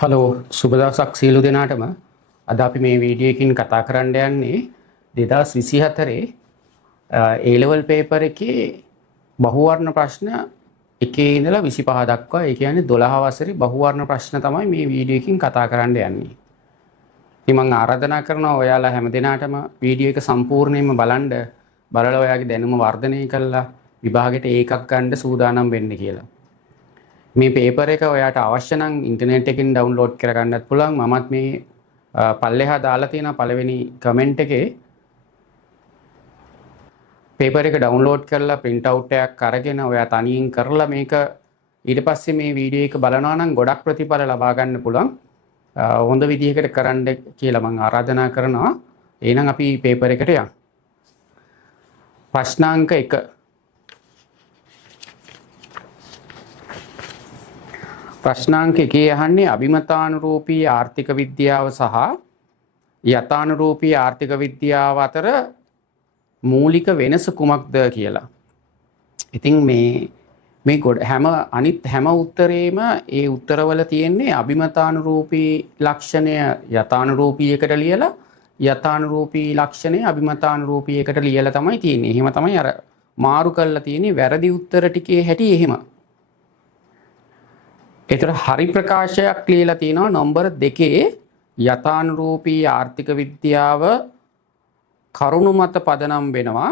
Hello සුබ දවසක් සියලු දෙනාටම. අද අපි මේ වීඩියෝ එකකින් කතා කරන්න යන්නේ 2024 A level paper එකේ බහුවර්ණ ප්‍රශ්න 1 ඉඳලා 25 දක්වා. ඒ කියන්නේ 12 වසරේ බහුවර්ණ ප්‍රශ්න තමයි මේ වීඩියෝ එකකින් කතා කරන්න යන්නේ. ඉතින් මම ආරාධනා කරනවා ඔයාලා හැම දිනාටම වීඩියෝ එක සම්පූර්ණයෙන්ම බලලා ඔයාගේ දැනුම වර්ධනය කරලා විභාගෙට ඒකක් ගන්න සූදානම් වෙන්න කියලා. මේ පේපර් එක ඔයාට අවශ්‍ය නම් ඉන්ටර්නෙට් එකකින් ඩවුන්ලෝඩ් කරගන්නත් පුළුවන්. මමත් මේ පල්ලෙහා දාලා තියෙන පළවෙනි කමෙන්ට් එකේ පේපර් එක ඩවුන්ලෝඩ් කරලා print out එකක් අරගෙන ඔයා තනියෙන් කරලා මේක ඊට පස්සේ මේ වීඩියෝ එක බලනවා නම් ගොඩක් ප්‍රතිඵල ලබා ගන්න පුළුවන්. හොඳ විදිහකට කරන්න කියලා මම ආරාධනා කරනවා. එහෙනම් අපි පේපර් එකට යමු. ප්‍රශ්නාංක 1. ප්‍රශ්නාංක 1 අහන්නේ අභිමතානුරූපී ආර්ථික විද්‍යාව සහ යථානුරූපී ආර්ථික විද්‍යාව අතර මූලික වෙනස කුමක්ද කියලා. ඉතින් මේ හැම උත්තරේම ඒ උත්තරවල තියෙන්නේ අභිමතානුරූපී ලක්ෂණය යථානුරූපී එකට ලියලා යථානුරූපී ලක්ෂණය අභිමතානුරූපී එකට ලියලා තමයි තියෙන්නේ. එහෙම තමයි අර මාරු කරලා තියෙන්නේ වැරදි උත්තර ටිකේ හැටි එහෙම. ඒතර හරි ප්‍රකාශයක් ලියලා තියෙනවා නම්බර 2 යථානුරූපී ආර්ථික විද්‍යාව කරුණු මත පදනම් වෙනවා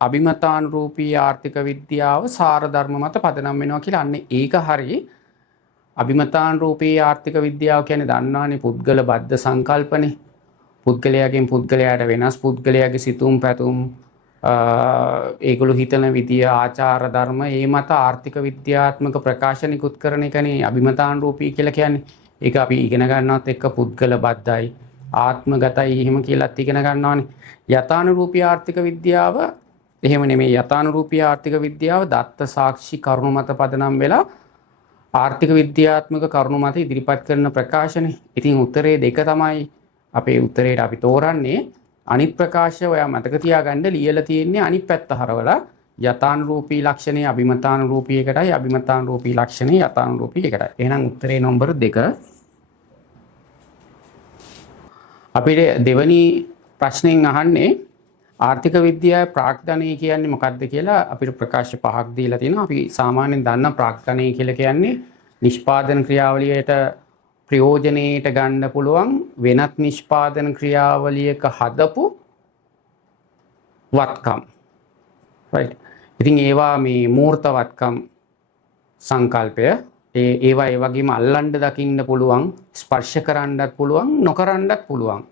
අභිමතානුරූපී ආර්ථික විද්‍යාව සාර ධර්ම මත පදනම් වෙනවා කියලා. අන්න ඒක හරි. අභිමතානුරූපී ආර්ථික විද්‍යාව කියන්නේ දන්නානේ පුද්ගල බද්ධ සංකල්පනේ. පුද්ගලයාගෙන් පුද්ගලයාට වෙනස් පුද්ගලයාගේ සිතුම් පැතුම් ඒගොල්ලෝ හිතන විදිය ආචාර ධර්ම ඒ මත ආර්ථික විද්‍යාත්මක ප්‍රකාශනිකුත් කරන එකනේ අභිමතානුරූපී කියලා කියන්නේ. ඒක අපි ඉගෙන ගන්නවත් එක්ක පුද්ගල බද්ධයි ආත්මගතයි එහෙම කියලාත් ඉගෙන ගන්නවානේ. යථානුරූපී ආර්ථික විද්‍යාව එහෙම නෙමෙයි. යථානුරූපී ආර්ථික විද්‍යාව දත්ත සාක්ෂි කරුණු මත පදනම් වෙලා ආර්ථික විද්‍යාත්මක කරුණු මත ඉදිරිපත් කරන ප්‍රකාශනේ. ඉතින් උත්තරේ 2 තමයි අපේ උත්තරේට අපි තෝරන්නේ. අනිත් ප්‍රකාශය ඔයා මතක තියාගන්න ලියලා තියෙන්නේ අනිත් පැත්ත හරවලා යථානුරූපී ලක්ෂණය අභිමතානුරූපී එකටයි අභිමතානුරූපී ලක්ෂණය යථානුරූපී එකටයි. එහෙනම් උත්තරේ නම්බර 2. අපිට දෙවැනි ප්‍රශ්නෙන් අහන්නේ ආර්ථික විද්‍යාවේ ප්‍රාග්ධනය කියන්නේ මොකක්ද කියලා අපිට ප්‍රකාශ 5ක් දීලා තියෙනවා. අපි සාමාන්‍යයෙන් දන්න ප්‍රාග්ධනය කියලා කියන්නේ නිෂ්පාදන ක්‍රියාවලියට ප්‍රයෝජනයට ගන්න පුළුවන් වෙනත් නිෂ්පාදන ක්‍රියාවලියක හදපු වත්කම්. right. ඉතින් ඒවා මේ මූර්ත වත්කම් සංකල්පය ඒවා ඒ වගේම අල්ලන්න දකින්න පුළුවන් ස්පර්ශ කරන්නත් පුළුවන් නොකරන්නත් පුළුවන්.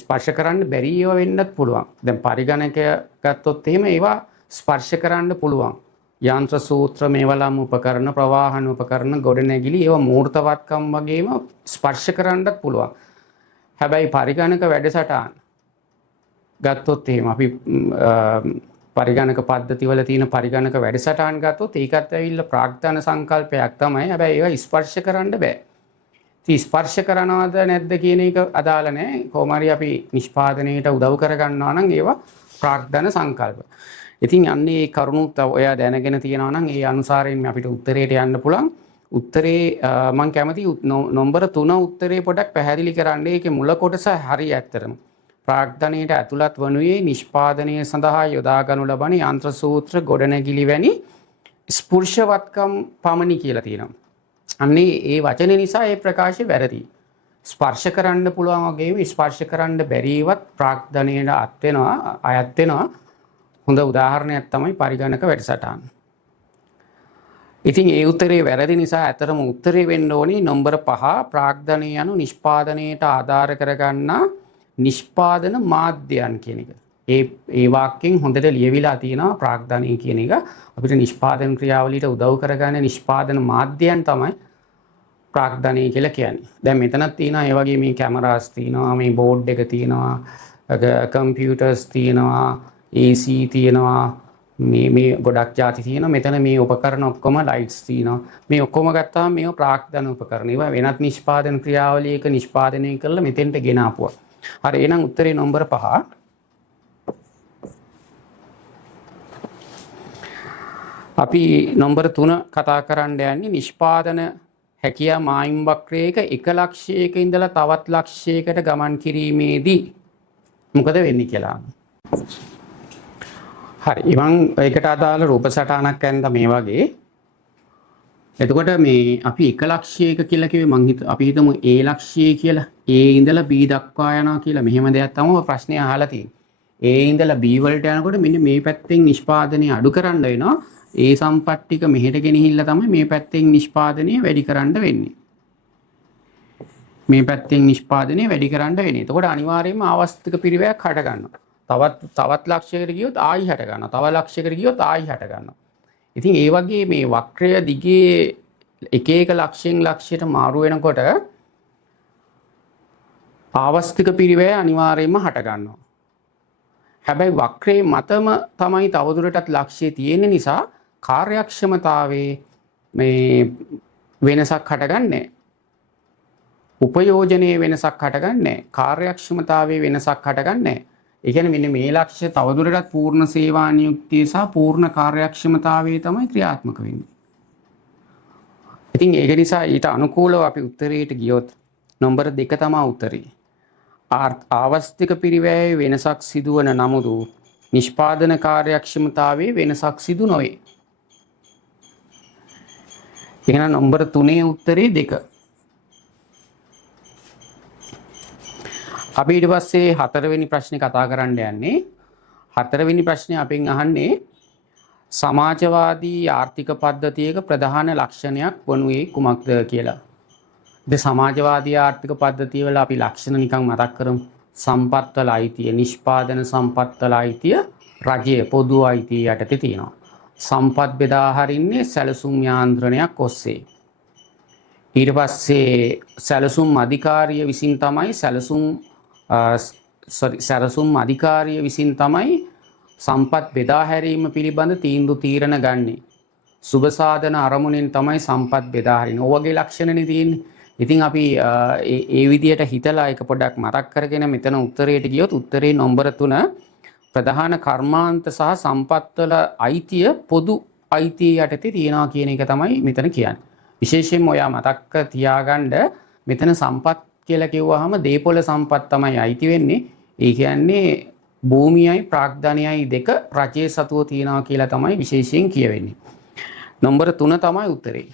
ස්පර්ශ කරන්න බැරි ඒවා වෙන්නත් පුළුවන්. දැන් පරිගණකය ගත්තොත් එහෙම ඒවා ස්පර්ශ කරන්න පුළුවන්. යන්ත්‍ර සූත්‍ර මේවලම් උපකරණ ප්‍රවාහන උපකරණ ගොඩනැගිලි ඒවා මූර්තවත්කම් වගේම ස්පර්ශ කරන්නත් පුළුවන්. හැබැයි පරිගණක වැඩසටහන් ගත්තොත් එහෙම අපි පරිගණක පද්ධතිවල තියෙන පරිගණක වැඩසටහන් ගත්තොත් ඒකත් ඇවිල්ලා ප්‍රාග්ධන සංකල්පයක් තමයි. හැබැයි ඒවා ස්පර්ශ කරන්න බෑ. ඉතින් ස්පර්ශ කරනවද නැද්ද කියන එක අදාළ නැහැ. කොහොම හරි අපි නිෂ්පාදනයේට උදව් කරගන්නවා නම් ඒවා ප්‍රාග්ධන සංකල්ප. ඉතින් අන්නේ ඒ කරුණුත් ඔයා දැනගෙන තියෙනවා නම් ඒ අනුසාරයෙන් අපිට උත්තරේට යන්න පුළුවන්. උත්තරේ මම කැමති නම්බර 3 උත්තරේ පොඩක් පැහැදිලි කරන්න. ඒකේ මුල කොටස හරි ඇත්තටම. ප්‍රාග්ධනයට ඇතුළත් වනුයේ නිෂ්පාදනය සඳහා යොදා ගනු ලබන යන්ත්‍ර සූත්‍ර ගොඩනැගිලි වැනි ස්පර්ශවත්කම් පමණි කියලා තියෙනවා. අන්නේ ඒ වචනේ නිසා ඒ ප්‍රකාශය වැරදි. ස්පර්ශ කරන්න පුළුවන් වගේම ස්පර්ශ කරන්න බැරිවත් ප්‍රාග්ධනයට අයත් වෙනවා. හොඳ උදාහරණයක් තමයි පරිගණක වැඩසටහන. ඉතින් ඒ උත්තරේ වැරදි නිසා ඇතරම උත්තරේ වෙන්න ඕනේ නම්බර 5 ප්‍රාග්ධනය යනු නිෂ්පාදනයට ආධාර කරගන්නා නිෂ්පාදන මාධ්‍යයන් කියන එක. ඒ වාක්‍යයෙන් හොඳට ලියවිලා තියෙනවා ප්‍රාග්ධනය කියන එක. අපිට නිෂ්පාදන ක්‍රියාවලියට උදව් කරගන්න නිෂ්පාදන මාධ්‍යයන් තමයි ප්‍රාග්ධනය කියලා කියන්නේ. දැන් මෙතනත් තියෙනවා ඒ වගේ මේ කැමරාස් තියෙනවා, මේ බෝඩ් එක තියෙනවා, කම්පියුටර්ස් තියෙනවා, AC තියෙනවා, මේ ගොඩක් ಜಾති තියෙනවා. මෙතන මේ උපකරණ ඔක්කොම ලයිට්ස් තියෙනවා. මේ ඔක්කොම ගත්තාම මේව ප්‍රාග්ධන උපකරණ. ඒවා වෙනත් නිෂ්පාදන ක්‍රියාවලියක නිෂ්පාදනය කරලා මෙතෙන්ට ගෙන ආපුවා. හරි එහෙනම් උත්තරේ නම්බර 5. අපි නම්බර 3 කතා කරන්න යන්නේ නිෂ්පාදන හැකියා මායිම් වක්‍රයක එක ලක්ෂයක ඉඳලා තවත් ලක්ෂයකට ගමන් කිරීමේදී මොකද වෙන්නේ කියලා. හරි. ඉතින් ඒකට අදාළ රූප සටහනක් ඇඳ මේ වගේ. එතකොට මේ අපි එක ලක්ෂයක කියලා කිව්වේ අපි හිතමු A ලක්ෂය කියලා. A ඉඳලා B දක්වා යනවා කියලා. මෙහෙම දෙයක් තමයි ප්‍රශ්නේ අහලා තියෙන්නේ. A ඉඳලා B වලට යනකොට මෙන්න මේ පැත්තෙන් නිෂ්පාදනය අඩු කරන්න වෙනවා. A සම්පත් ටික මෙහෙට ගෙනහිල්ලා තමයි මේ පැත්තෙන් නිෂ්පාදනය වැඩි කරන්න වෙන්නේ. මේ පැත්තෙන් නිෂ්පාදනය වැඩි කරන්න වෙන්නේ. එතකොට අනිවාර්යයෙන්ම ආවස්තික පිරිවැයක් හට ගන්නවා. තවත් ලක්ෂයකට ගියොත් ආයි හට ගන්නවා. තව ලක්ෂයකට ගියොත් ආයි හට ගන්නවා. ඉතින් ඒ වගේ මේ වක්‍රය දිගේ එක එක ලක්ෂයෙන් ලක්ෂයට මාරු වෙනකොට ආවස්තික පිරිවැය අනිවාර්යයෙන්ම හට ගන්නවා. හැබැයි වක්‍රයේ මතම තමයි තවදුරටත් ලක්ෂය තියෙන නිසා කාර්යක්ෂමතාවයේ මේ වෙනසක් හටගන්නේ. උපයෝජනයේ වෙනසක් හටගන්නේ. කාර්යක්ෂමතාවයේ වෙනසක් හටගන්නේ. ඒ කියන්නේ මෙන්න මේ ලක්ෂ්‍ය තවදුරටත් පූර්ණ සේවා නියුක්තිය සහ පූර්ණ කාර්යක්ෂමතාවයේ තමයි ක්‍රියාත්මක වෙන්නේ. ඉතින් ඒක නිසා ඊට අනුකූලව අපි උත්තරයට ගියොත් නම්බර 2 තමයි උත්තරේ. ආවස්තික පිරිවැයේ වෙනසක් සිදුවන නමුදු නිෂ්පාදන කාර්යක්ෂමතාවයේ වෙනසක් සිදු නොවේ. එහෙනම් නම්බර 3 උත්තරේ 2. අපි ඊට පස්සේ 4 වෙනි ප්‍රශ්නේ කතා කරන්න යන්නේ. 4 වෙනි ප්‍රශ්නේ අපෙන් අහන්නේ සමාජවාදී ආර්ථික පද්ධතියක ප්‍රධාන ලක්ෂණයක් වනුයේ කුමක්ද කියලා. ද සමාජවාදී ආර්ථික පද්ධතිය වල අපි ලක්ෂණ නිකන් මතක් කරමු. සම්පත් වල අයිතිය, නිෂ්පාදන සම්පත් වල අයිතිය රජයේ පොදු අයිතිය යටතේ තියෙනවා. සම්පත් බෙදා හරින්නේ සැලසුම් යාන්ත්‍රණයක් ඔස්සේ. ඊට පස්සේ සැලසුම් අධිකාරිය විසින් තමයි සැලසුම් අධිකාරිය විසින් තමයි සම්පත් බෙදා හැරීම පිළිබඳ තීරණ ගන්නේ. සුබ සාධන අරමුණෙන් තමයි සම්පත් බෙදා හරින්නේ. ඔයගේ ලක්ෂණනේ තියෙන්නේ. ඉතින් අපි ඒ විදියට හිතලා එක පොඩ්ඩක් මතක් කරගෙන මෙතන උත්තරයට ගියොත් උත්තරේ නම්බර 3 ප්‍රධාන කර්මාන්ත සහ සම්පත්වල අයිතිය පොදු අයිතිය යටතේ තියෙනවා කියන එක තමයි මෙතන කියන්නේ. විශේෂයෙන්ම ඔයා මතක තියාගන්න මෙතන සම්පත් කියලා කිව්වහම දේපොළ සම්පත් තමයි අයිති වෙන්නේ. ඒ කියන්නේ භූමියයි ප්‍රාග්ධනයයි දෙක රජයේ සතුව තියෙනවා කියලා තමයි විශේෂයෙන් කියවෙන්නේ. නම්බර 3 තමයි උත්තරේ.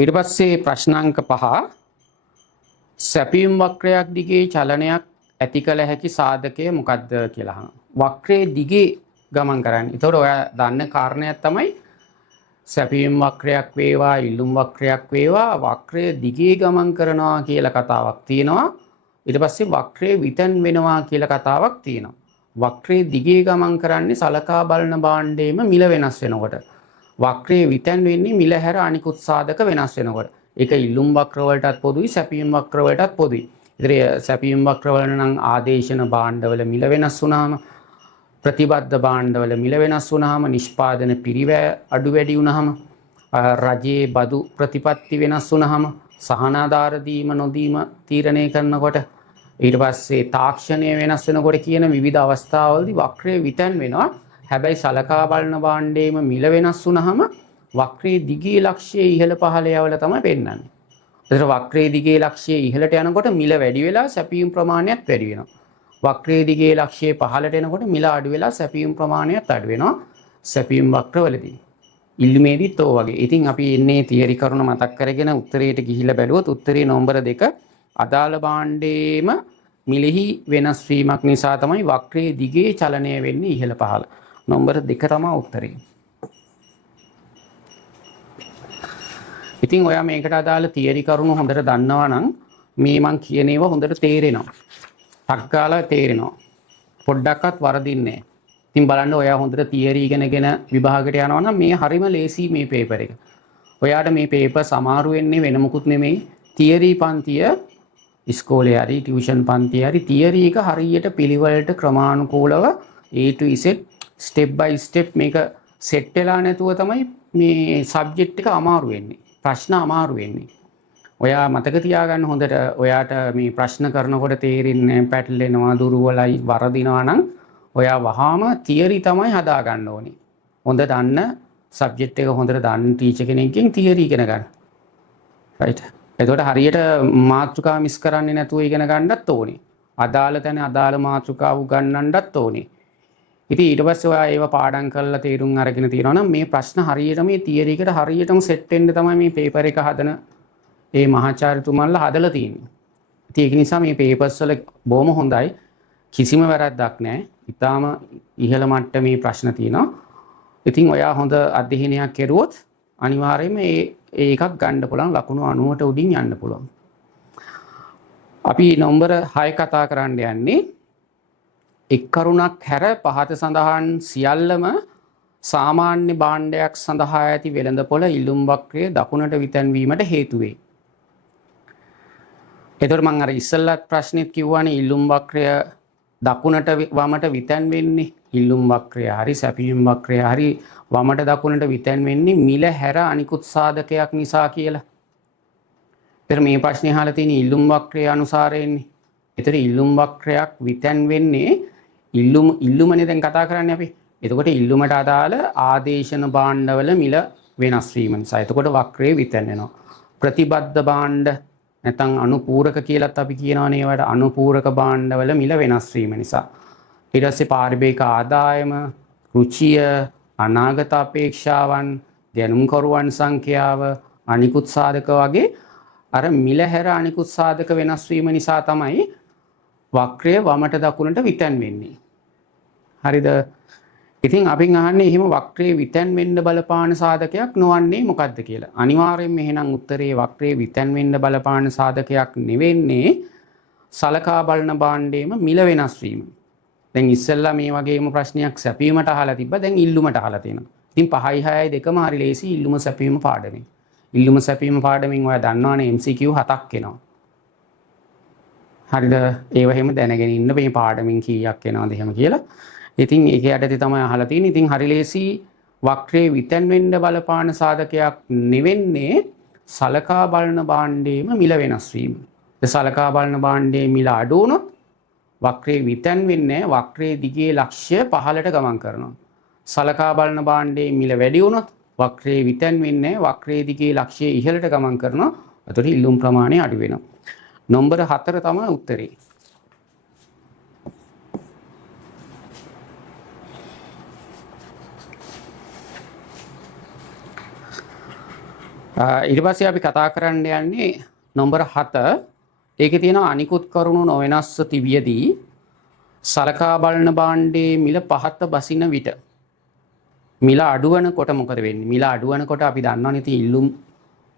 ඊට පස්සේ ප්‍රශ්නාංක 5 සැපීම් වක්‍රයක් දිගේ චලනයක් ඇති කළ හැකි සාධකය මොකක්ද කියලා අහනවා. වක්‍රයේ දිගේ ගමන් කරන්නේ. ඒතකොට ඔයා දන්න කාරණයක් තමයි සැපීම් වක්‍රයක් වේවා ඉල්ලුම් වක්‍රයක් වේවා වක්‍රය දිගේ ගමන් කරනවා කියලා කතාවක් තියෙනවා. ඊට පස්සේ වක්‍රයේ විතන් වෙනවා කියලා කතාවක් තියෙනවා. වක්‍රයේ දිගේ ගමන් කරන්නේ සලකා බලන භාණ්ඩයේම මිල වෙනස් වෙනකොට. වක්‍රයේ විතන් වෙන්නේ මිල හැර අනිකුත් සාධක වෙනස් වෙනකොට. ඒක ඉල්ලුම් වක්‍ර වලටත් පොදුයි සැපීම් වක්‍ර වලටත් පොදුයි. ඉතින් සැපීම් වක්‍ර වල නම් ආදේශන භාණ්ඩවල මිල වෙනස් වුණාම ප්‍රතිබද්ධ භාණ්ඩවල මිල වෙනස් වුණාම නිෂ්පාදන පිරිවැය අඩු වැඩි වුණාම රජයේ බදු ප්‍රතිපත්ති වෙනස් වුණාම සහනාධාර දීම නොදීම තීරණය කරනකොට ඊට පස්සේ තාක්ෂණය වෙනස් වෙනකොට කියන විවිධ අවස්ථාවලදී වක්‍රයේ විතන් වෙනවා. හැබැයි සලකා බලන භාණ්ඩයේම මිල වෙනස් වුණාම වක්‍රයේ දිගේ ලක්ෂයේ ඉහළ පහළ යවල තමයි පෙන්වන්නේ. ඒතර වක්‍රයේ දිගේ ලක්ෂයේ ඉහළට යනකොට මිල වැඩි වෙලා සැපීම් ප්‍රමාණයත් වැඩි වෙනවා. වක්‍රයේ දිගේ ලක්ෂයේ පහළට එනකොට මිල අඩු වෙලා සැපීම් ප්‍රමාණයත් අඩු වෙනවා. සැපීම් වක්‍රවලදී. ඉල්ලුමේදීත් ඔය වගේ. ඉතින් අපි එන්නේ තියරි කරුණ මතක් කරගෙන උත්තරයට ගිහිල්ලා බැලුවොත් උත්තරේ නම්බර 2 අදාළ භාණ්ඩයේම මිලෙහි වෙනස් වීමක් නිසා තමයි වක්‍රයේ දිගේ චලනය වෙන්නේ ඉහළ පහළ. නම්බර 2 තමයි උත්තරේ. ඉතින් ඔයා මේකට අදාළ තියරි කරුණු හොඳට දන්නවා නම් මේ මං කියන ඒවා හොඳට තේරෙනවා. ටක්කාලා තේරෙනවා. පොඩ්ඩක්වත් වරදින්නේ නැහැ. ඉතින් බලන්න ඔයා හොඳට තියරි ඉගෙනගෙන විභාගයට යනවා නම් මේ හරිම ලේසි මේ පේපර් එක. ඔයාට මේ පේපර් සමාරු වෙන්නේ වෙන මොකුත් නෙමෙයි. තියරි පන්තිය ඉස්කෝලේ හරි ටියුෂන් පන්තිය හරි තියරි එක හරියට පිළිවෙලට ක්‍රමානුකූලව A to Z step by step මේක සෙට් වෙලා නැතුව තමයි මේ සබ්ජෙක්ට් එක අමාරු වෙන්නේ. ප්‍රශ්න අමාරු වෙන්නේ. ඔයා මතක තියාගන්න හොඳට ඔයාට මේ ප්‍රශ්න කරනකොට තේරෙන්නේ පැටලෙනවා දුර්වලයි වරදිනවා නම් ඔයා වහාම තියරි තමයි හදා ගන්න ඕනේ. හොඳ දන්න සබ්ජෙක්ට් එක හොඳට දන්න ටීචර් කෙනෙක්ගෙන් තියරි ඉගෙන ගන්න. රයිට්. එතකොට හරියට මාතෘකා මිස් කරන්නේ නැතුව ඉගෙන ගන්නත් ඕනේ. අදාළ තැන අදාළ මාතෘකාව උගන්වන්නත් ඕනේ. ඉතින් ඊට පස්සේ ඔයා ඒව පාඩම් කරලා තේරුම් අරගෙන තියෙනවා නම් මේ ප්‍රශ්න හරියට මේ තියරි එකට හරියටම සෙට් වෙන්න තමයි මේ පේපර් එක හදන ඒ මහාචාර්යතුමන්ලා හදලා තියෙන්නේ. ඉතින් ඒක නිසා මේ පේපර්ස් වල බොහොම හොඳයි. කිසිම වැරද්දක් නැහැ. ඊටාම ඉහළ මට්ටමේ ප්‍රශ්න තියෙනවා. ඉතින් ඔයා හොඳ අධ්‍යයනයක් කරුවොත් අනිවාර්යයෙන්ම ඒකක් ගන්න පුළුවන් ලකුණු 90ට උඩින් යන්න පුළුවන්. අපි නම්බර 6 කතා කරන්න යන්නේ එක් කරුණක් හැර පහත සඳහන් සියල්ලම සාමාන්‍ය භාණ්ඩයක් සඳහා ඇති වෙළඳපොළ ඉල්ලුම් වක්‍රය දකුණට විතැන්වීමට හේතු වේ. එතකොට මම අර ඉස්සෙල්ලත් ප්‍රශ්නෙත් කිව්වානේ ඉල්ලුම් වක්‍රය දකුණට වමට විතැන් වෙන්නේ ඉල්ලුම් වක්‍රය හරි සැපයීම් වක්‍රය හරි වමට දකුණට විතැන් වෙන්නේ මිල හැර අනිකුත් සාධකයක් නිසා කියලා. ඒතර මේ ප්‍රශ්නේ අහලා තියෙන ඉල්ලුම් වක්‍රය අනුසාරයෙන්නේ. ඒතර ඉල්ලුම් වක්‍රයක් විතැන් වෙන්නේ ඉල්ලුමනේ දැන් කතා කරන්නේ අපි. එතකොට ඉල්ලුමට අදාළ ආදේශන භාණ්ඩවල මිල වෙනස් වීම නිසා. එතකොට වක්‍රය විතැන් වෙනවා. ප්‍රතිබද්ධ භාණ්ඩ නැත්නම් අනුපූරක කියලාත් අපි කියනවනේ ඒවට අනුපූරක භාණ්ඩවල මිල වෙනස් වීම නිසා. ඊට පස්සේ පාරිභෝගික ආදායම, රුචිය, අනාගත අපේක්ෂාවන්, දැනුම්කරුවන් සංඛ්‍යාව, අනිකුත් සාධක වගේ අර මිල හැර අනිකුත් සාධක වෙනස් වීම නිසා තමයි වක්‍රය වමට දකුණට විතැන් වෙන්නේ. හරිද? ඉතින් අපින් අහන්නේ එහෙම වක්‍රයේ විතැන් වෙන්න බලපාන සාධකයක් නොවන්නේ මොකද්ද කියලා. අනිවාර්යයෙන්ම එහෙනම් උත්තරේ වක්‍රයේ විතැන් වෙන්න බලපාන සාධකයක් නෙවෙන්නේ සලකා බලන භාණ්ඩයේම මිල වෙනස් වීම. දැන් ඉස්සෙල්ලා මේ වගේම ප්‍රශ්නයක් සැපීමට අහලා තිබ්බා. දැන් ඉල්ලුමට අහලා තියෙනවා. ඉතින් 5යි 6යි දෙකම හරි ලේසි ඉල්ලුම සැපීම පාඩමෙන්. ඉල්ලුම සැපීම පාඩමෙන් ඔයා දන්නවනේ MCQ 7ක් එනවා. හරිද? ඒව හැම දැනගෙන ඉන්න මේ පාඩමෙන් කීයක් එනවද එහෙම කියලා. ඉතින් ඒක යටතේ තමයි අහලා තියෙන්නේ. ඉතින් හරි ලේසි වක්‍රයේ විතැන් වෙන්න බලපාන සාධකයක් නෙවෙන්නේ සලකා බලන භාණ්ඩයේම මිල වෙනස් වීම. සලකා බලන භාණ්ඩයේ මිල අඩු වුණොත් වක්‍රයේ විතැන් වෙන්නේ වක්‍රයේ දිගේ ලක්ෂ්‍ය පහළට ගමන් කරනවා. සලකා බලන භාණ්ඩයේ මිල වැඩි වුණොත් වක්‍රයේ විතැන් වෙන්නේ වක්‍රයේ දිගේ ලක්ෂ්‍ය ඉහළට ගමන් කරනවා. එතකොට ඉල්ලුම් ප්‍රමාණය අඩු වෙනවා. නම්බර 4 තමයි උත්තරේ. ඊට පස්සේ අපි කතා කරන්න යන්නේ නම්බර 7. ඒකේ තියෙනවා අනිකුත් කරුණු නොවෙනස්ව තිබියදී සලකා බලන භාණ්ඩයේ මිල පහත බසින විට මිල අඩු වෙනකොට මොකද වෙන්නේ? මිල අඩු වෙනකොට අපි දන්නවනේ ඉතින් ඉල්ලුම්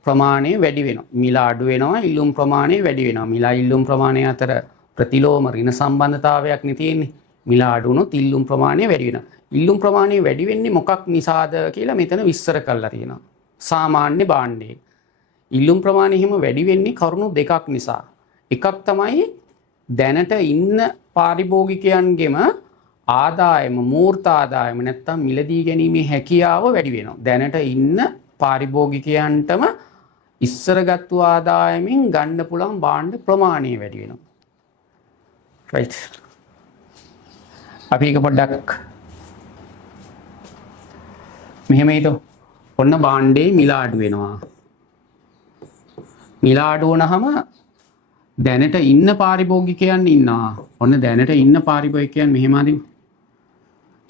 ප්‍රමාණය වැඩි වෙනවා. මිල අඩු වෙනවා ඉල්ලුම් ප්‍රමාණය වැඩි වෙනවා. මිල ඉල්ලුම් ප්‍රමාණය අතර ප්‍රතිලෝම ඍණ සම්බන්ධතාවයක් නේ තියෙන්නේ. මිල අඩු වුණොත් ඉල්ලුම් ප්‍රමාණය වැඩි වෙනවා. ඉල්ලුම් ප්‍රමාණය වැඩි වෙන්නේ මොකක් නිසාද කියලා මෙතන විස්තර කරලා තියෙනවා. සාමාන්‍ය භාණ්ඩයේ ඉල්ලුම් ප්‍රමාණය හිම වැඩි වෙන්නේ කරුණු දෙකක් නිසා. එකක් තමයි දැනට ඉන්න පාරිභෝගිකයන්ගෙම ආදායම මූර්ත ආදායම නැත්තම් මිලදී ගැනීමේ හැකියාව වැඩි වෙනවා. දැනට ඉන්න පාරිභෝගිකයන්ටම ඉස්සරගත්තු ආදායමින් ගන්න පුළුවන් භාණ්ඩ ප්‍රමාණය වැඩි වෙනවා. රයිට්. අපි එක පොඩ්ඩක් මෙහෙම හිතමු. ඔන්න භාණ්ඩේ මිල අඩු වෙනවා. මිල අඩු වුණාම දැනට ඉන්න පාරිභෝගිකයන් ඉන්නවා. ඔන්න දැනට ඉන්න පාරිභෝගිකයන් මෙහෙම අදිමු.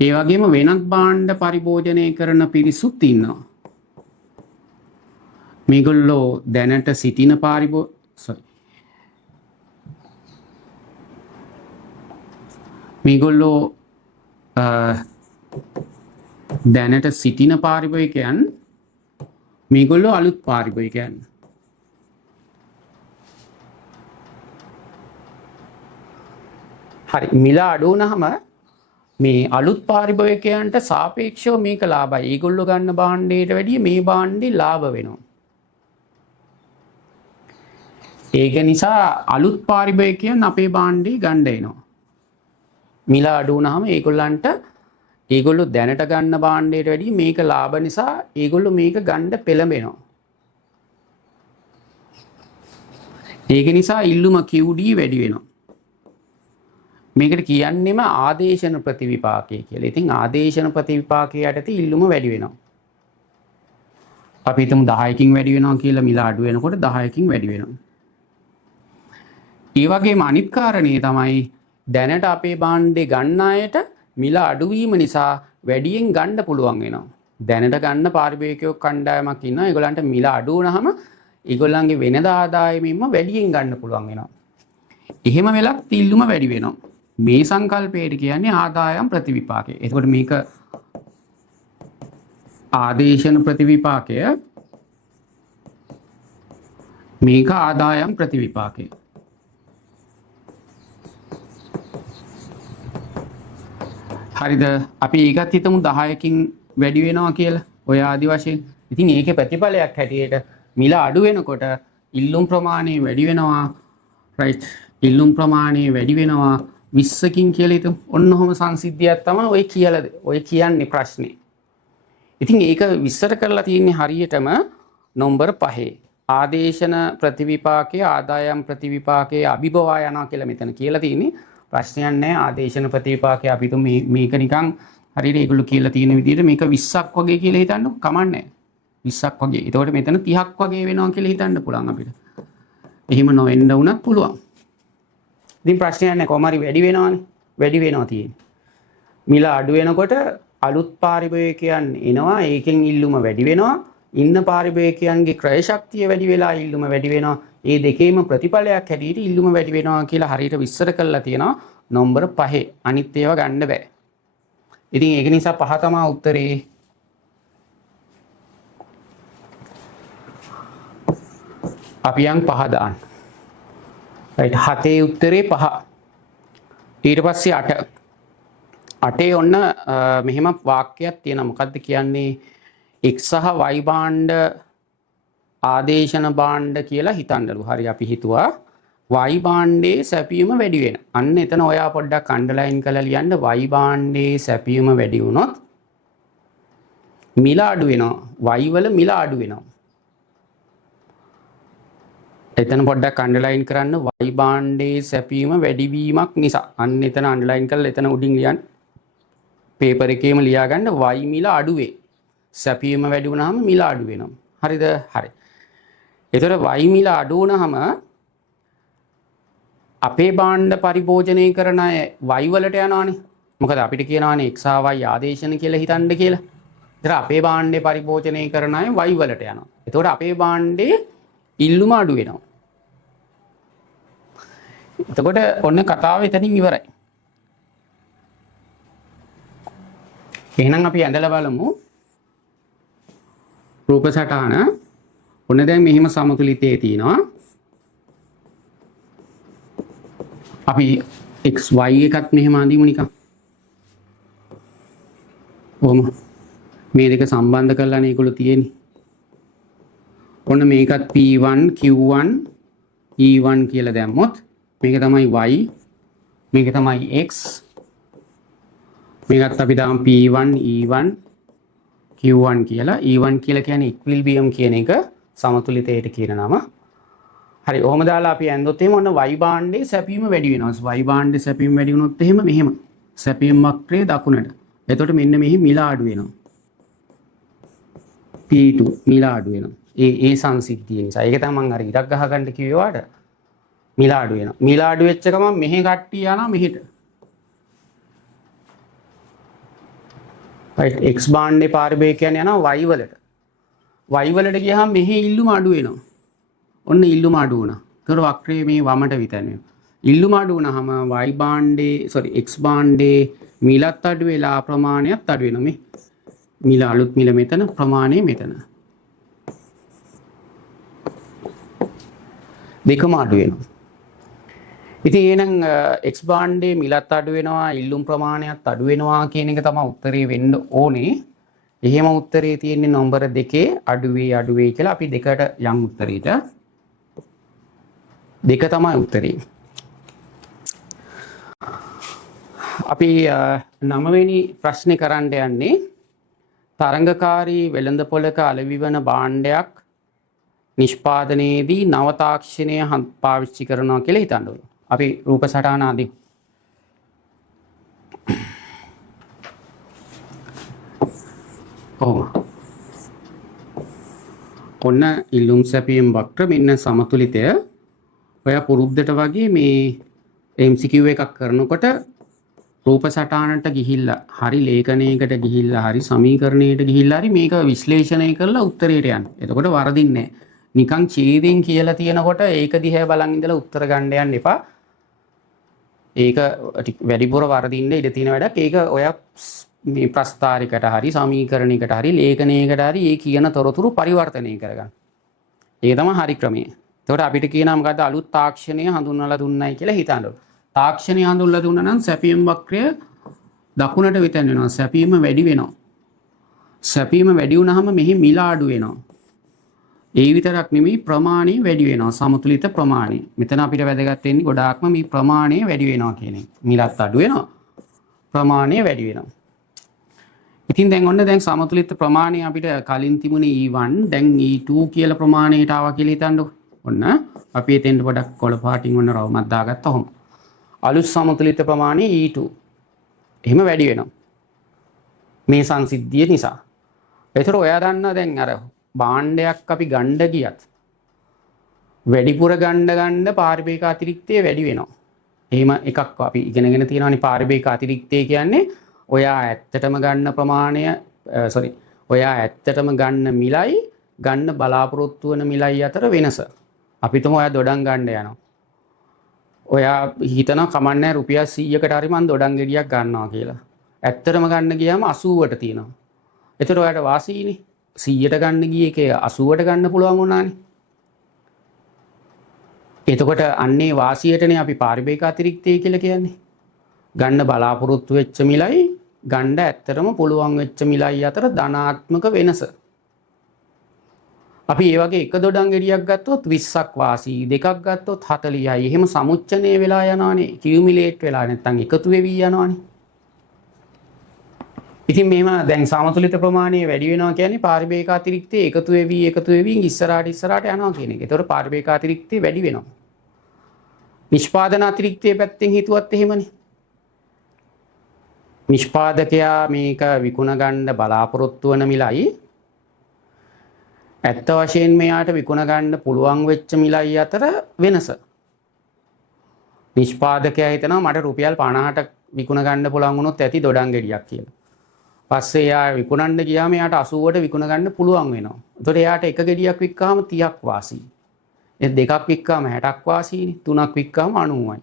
ඒ වගේම වෙනත් භාණ්ඩ පරිභෝජනය කරන පිරිසුත් ඉන්නවා. මේගොල්ලෝ දැනට සිටින මේගොල්ලෝ දැනට සිටින පාරිභෝගිකයන් මේගොල්ලෝ අලුත් පාරිභෝගිකයන්. හරි මිල අඩු වුණාම මේ අලුත් පාරිභෝගිකයන්ට සාපේක්ෂව මේක ලාභයි. ඒගොල්ලෝ ගන්න භාණ්ඩයට වැඩිය මේ භාණ්ඩේ ලාභ වෙනවා. ඒක නිසා අලුත් පාරිභෝගිකයන් අපේ භාණ්ඩේ ගන්න එනවා. මිල අඩු වුණාම ඒගොල්ලෝ දැනට ගන්න භාණ්ඩයට වැඩිය මේක ලාභ නිසා ඒගොල්ලෝ මේක ගන්න පෙළඹෙනවා. ඒක නිසා ඉල්ලුම QD වැඩි වෙනවා. මේකට කියන්නේම ආදේශන ප්‍රතිවිපාකය කියලා. ඉතින් ආදේශන ප්‍රතිවිපාකයේ යටතේ ඉල්ලුම වැඩි වෙනවා. අපි හිතමු 10කින් වැඩි වෙනවා කියලා මිල අඩු වෙනකොට 10කින් වැඩි වෙනවා. ඒ වගේම අනිත් කාරණේ තමයි දැනට අපේ භාණ්ඩේ ගන්න අයට මිල අඩු වීම නිසා වැඩියෙන් ගන්න පුළුවන් වෙනවා. දැනට ගන්න පාරිභෝගිකයෝ කණ්ඩායමක් ඉන්නවා. ඒගොල්ලන්ට මිල අඩු වුණාම ඒගොල්ලන්ගේ වෙනදා ආදායමෙන්ම වැඩියෙන් ගන්න පුළුවන් වෙනවා. එහෙම වෙලත් ඉල්ලුම වැඩි වෙනවා. මේ සංකල්පයට කියන්නේ ආදායම් ප්‍රතිවිපාකය. එතකොට මේක ආදේශන ප්‍රතිවිපාකය, මේක ආදායම් ප්‍රතිවිපාකය. හරිද? අපි ඒකත් හිතමු 10කින් වැඩි වෙනවා කියලා. ඔය ආදි වශයෙන්. ඉතින් ඒකේ ප්‍රතිඵලයක් හැටියට මිල අඩු වෙනකොට ඉල්ලුම් ප්‍රමාණය වැඩි වෙනවා. රයිට්. ඉල්ලුම් ප්‍රමාණය වැඩි වෙනවා 20කින් කියලා හිතමු. ඔන්න ඔහොම සංසිද්ධියක් තමයි ඔය කියන්නේ ප්‍රශ්නේ. ඉතින් ඒක විස්තර කරලා තියෙන්නේ හරියටම නම්බර 5. ආදේශන ප්‍රතිවිපාකයේ ආදායම් ප්‍රතිවිපාකයේ අභිභවා යනවා කියලා මෙතන කියලා තියෙන්නේ. ප්‍රශ්නයක් නැහැ. ආදේශන ප්‍රතිවිපාකයේ අපි තු මේක නිකන් හරියට ඒගොල්ලෝ කියලා තියෙන විදිහට මේක 20ක් වගේ කියලා හිතන්නකො. කමන්නේ 20ක් වගේ. එතකොට මෙතන 30ක් වගේ වෙනවා කියලා හිතන්න පුළුවන් අපිට. එහෙම නොවෙන්න උනත් පුළුවන්. ඉතින් ප්‍රශ්නයක් නැහැ. කොහොම හරි වැඩි වෙනවානේ. වැඩි වෙනවා තියෙන්නේ. මිල අඩු වෙනකොට අලුත් පාරිභෝගිකයන් එනවා. ඒකෙන් ඉල්ලුම වැඩි වෙනවා. ඉන්න පාරිභෝගිකයන්ගේ ක්‍රය ශක්තිය වැඩි වෙලා ඉල්ලුම වැඩි වෙනවා. ඒ දෙකේම ප්‍රතිඵලයක් හැටියට ඉල්ලුම වැඩි වෙනවා කියලා හරියට විස්තර කරලා තියෙනවා නම්බර 5. අනිත් ඒවා ගන්න බෑ. ඉතින් ඒක නිසා 5 තමයි උත්තරේ. අපි යන් 5 දාන්න. රයිට් 7 උත්තරේ 5. ඊට පස්සේ 8. 8 ඔන්න මෙහෙම වාක්‍යයක් තියෙනවා. මොකද්ද කියන්නේ? x සහ y භාණ්ඩ ආදේශන භාණ්ඩ කියලා හිතන්නලු. හරි අපි හිතුවා y භාණ්ඩේ සැපීම වැඩි වෙන. අන්න එතන ඔයා පොඩ්ඩක් අන්ඩර්ලයින් කරලා ලියන්න. y භාණ්ඩේ සැපීම වැඩි වුණොත් මිල අඩු වෙනවා. y වල මිල අඩු වෙනවා. එතන පොඩ්ඩක් අන්ඩර්ලයින් කරන්න. y භාණ්ඩේ සැපීම වැඩි වීමක් නිසා. අන්න එතන අන්ඩර්ලයින් කරලා එතන උඩින් ලියන්න. පේපර් එකේම ලියා ගන්න y මිල අඩු වේ. සැපීම වැඩි වුණාම මිල අඩු වෙනවා. හරිද? හරි. එතකොට y මිල අඩු වුණාම අපේ භාණ්ඩ පරිභෝජනය කරන අය y වලට යනවානේ. මොකද අපිට කියනවානේ x හා y ආදේශන කියලා හිතන්න කියලා. ඒතර අපේ භාණ්ඩේ පරිභෝජනය කරන අය y වලට යනවා. එතකොට අපේ භාණ්ඩේ ඉල්ලුම අඩු වෙනවා. එතකොට ඔන්න කතාව එතනින් ඉවරයි. එහෙනම් අපි ඇඳලා බලමු රූප සටහන. ඔන්න දැන් මෙහිම සමතුලිතයේ තියෙනවා. අපි x y එකත් මෙහෙම අඳිමු නිකන්. ඔහොම මේ දෙක සම්බන්ධ කරලානේ ඒගොල්ලෝ තියෙන්නේ. ඔන්න මේකත් p1 q1 e1 කියලා දැම්මොත් මේක තමයි y, මේක තමයි x, මේකත් අපි දාමු p1 e1 q1 කියලා. e1 කියලා කියන්නේ ඉක්විලිබියම් කියන එක සමතුලිතයට කියන නම. හරි. ඔහොම දාලා අපි ඇන්දොත් එහෙම ඔන්න y භාණ්ඩේ සැපීම වැඩි වෙනවා. y භාණ්ඩේ සැපීම වැඩි වුණොත් එහෙම මෙහෙම සැපීම වක්‍රයේ දකුණට. එතකොට මෙන්න මෙහි මිල අඩු වෙනවා. p2 මිල අඩු වෙනවා. ඒ සංසිද්ධිය නිසා. ඒක තමයි මම අර ඉරක් ගහ ගන්න කිව්වේ වාට. මිල අඩු වෙනවා. මිල අඩු වෙච්ච ගමන් මෙහි කට්ටිය යනවා මෙහෙට. right x භාණ්ඩේ පාරිභෝගිකයන් යනවා y වලට. y වලට ගියහම මෙහි ඉල්ලුම අඩු වෙනවා. ඔන්න ඉල්ලුම අඩු වුණා. ඒතර වක්‍රයේ මේ වමට විතරනේ. ඉල්ලුම අඩු වුණාම y භාණ්ඩේ x භාණ්ඩේ මිලත් අඩු වෙලා ප්‍රමාණයත් අඩු වෙනවා. මේ මිල අලුත් මිල මෙතන, ප්‍රමාණය මෙතන. දෙකම අඩු වෙනවා. ඉතින් එහෙනම් x භාණ්ඩේ මිලත් අඩු වෙනවා, ඉල්ලුම් ප්‍රමාණයත් අඩු වෙනවා කියන එක තමයි උත්තරේ වෙන්න ඕනේ. එහෙම උත්තරේ තියෙන්නේ නම්බර 2 අඩු වේ කියලා. අපි දෙකට යම් උත්තරේට. 2 තමයි උත්තරේ. අපි 9 වෙනි ප්‍රශ්නේ කරන්න යන්නේ තරංගකාරී වෙළඳපොළක අලෙවි වන භාණ්ඩයක් නිෂ්පාදනයේදී නව තාක්ෂණය පාවිච්චි කරනවා කියලා හිතන්න ඕන. අපි රූප සටහන අඳිමු. කොහොම ඔන්න ඉල්ලුම් සැපීම් වක්‍ර මෙන්න සමතුලිතය ඔය පුරුද්දට වගේ මේ MCQ එකක් කරනකොට රූප සටහනට ගිහිල්ලා හරි ලේඛනයකට ගිහිල්ලා හරි සමීකරණයකට ගිහිල්ලා හරි මේක විශ්ලේෂණය කරලා උත්තරයට යන්න. එතකොට වරදින්නේ නැහැ. නිකන් ඡේදයෙන් කියලා තියෙනකොට ඒක දිහා බලන් ඉඳලා උත්තර ගන්න යන්න එපා. ඒක වැඩිපුර වරදින්න ඉඩ තියෙන වැඩක්. ඒක ඔය මේ ප්‍රස්තාරිකට හරි සමීකරණයකට හරි ලේඛනයකට හරි ඒ කියන තොරතුරු පරිවර්තනය කරගන්න. ඒක තමයි හරි ක්‍රමය. එතකොට අපිට කියනවා මොකද්ද අලුත් තාක්ෂණය හඳුන්වලා දුන්නයි කියලා හිතන්න. තාක්ෂණය හඳුන්වලා දුන්නා නම් සැපීම් වක්‍රය දකුණට විතර වෙනවා. සැපීම වැඩි වෙනවා. සැපීම වැඩි වුණාම මෙහි මිල අඩු වෙනවා. ඒ විතරක් නෙමෙයි ප්‍රමාණය වැඩි වෙනවා. සමතුලිත ප්‍රමාණය. මෙතන අපිට වැදගත් වෙන්නේ ගොඩාක්ම මේ ප්‍රමාණය වැඩි වෙනවා කියන එක. මිලත් අඩු වෙනවා. ප්‍රමාණය වැඩි වෙනවා. ඉතින් දැන් ඔන්න දැන් සමතුලිත ප්‍රමාණය අපිට කලින් තිබුණේ E1 දැන් E2 කියලා ප්‍රමාණයට ආවා කියලා හිතන්නකො. ඔන්න අපි එතෙන්ට පොඩක් කොළ පාටින් ඔන්න රවුමක් දාගත්තා ඔහොම. අලුත් සමතුලිත ප්‍රමාණය E2. එහෙම වැඩි වෙනවා. මේ සංසිද්ධිය නිසා. ඒතර ඔයා දන්නා දැන් අර භාණ්ඩයක් අපි ගණ්ඩ ගියත් වැඩිපුර ගණ්ඩ පාරිභෝගික අතිරික්තය වැඩි වෙනවා. එහෙම එකක් අපි ඉගෙනගෙන තියෙනවානේ පාරිභෝගික අතිරික්තය කියන්නේ ඔයා ඇත්තටම ගන්න ප්‍රමාණය ඔයා ඇත්තටම ගන්න මිලයි ගන්න බලාපොරොත්තු වෙන මිලයි අතර වෙනස. අපිටම ඔයා දොඩම් ගන්න යනවා. ඔයා හිතනවා කමන්නේ රුපියල් 100කට හරි මම දොඩම් ගෙඩියක් ගන්නවා කියලා. ඇත්තටම ගන්න ගියාම 80ට තියෙනවා. ඒතර ඔයාට වාසීනේ 100ට ගන්න ගියේ එකේ 80ට ගන්න පුළුවන් වුණානේ. එතකොට අන්නේ වාසියටනේ අපි පාරිභෝගික අතිරික්තය කියලා කියන්නේ. ගන්න බලාපොරොත්තු වෙච්ච මිලයි ගන්න ඇත්තටම පුළුවන් වෙච්ච මිලයි අතර ධනාත්මක වෙනස. අපි ඒ වගේ එක දොඩම් ගෙඩියක් ගත්තොත් 20ක් වාසි දෙකක් ගත්තොත් 40යි. එහෙම සමුච්චනය වෙලා යනවානේ. කියුමිලේට් වෙලා නැත්තම් එකතු වෙවි යනවානේ. ඉතින් මේම දැන් සමතුලිත ප්‍රමාණය වැඩි වෙනවා කියන්නේ පාරිභෝගික අතිරික්තය එකතු වෙවි ඉස්සරහට යනවා කියන එක. ඒතකොට පාරිභෝගික අතිරික්තය වැඩි වෙනවා. නිෂ්පාදන අතිරික්තය පැත්තෙන් හිතුවත් එහෙමනේ. නිෂ්පාදකයා මේක විකුණ ගන්න බලාපොරොත්තු වෙන මිලයි ඇත්ත වශයෙන් මෙයාට විකුණ ගන්න පුළුවන් වෙච්ච මිලයි අතර වෙනස. නිෂ්පාදකයා හිතනවා මට රුපියල් 50ට විකුණ ගන්න පුළුවන් වුණොත් ඇති දොඩම් ගෙඩියක් කියලා. පස්සේ එයා විකුණන්න ගියාම එයාට 80ට විකුණ ගන්න පුළුවන් වෙනවා. එතකොට එයාට එක ගෙඩියක් වික්කාම 30ක් වාසි. ඒ දෙකක් වික්කාම 60ක් වාසිනේ. තුනක් වික්කාම 90යි.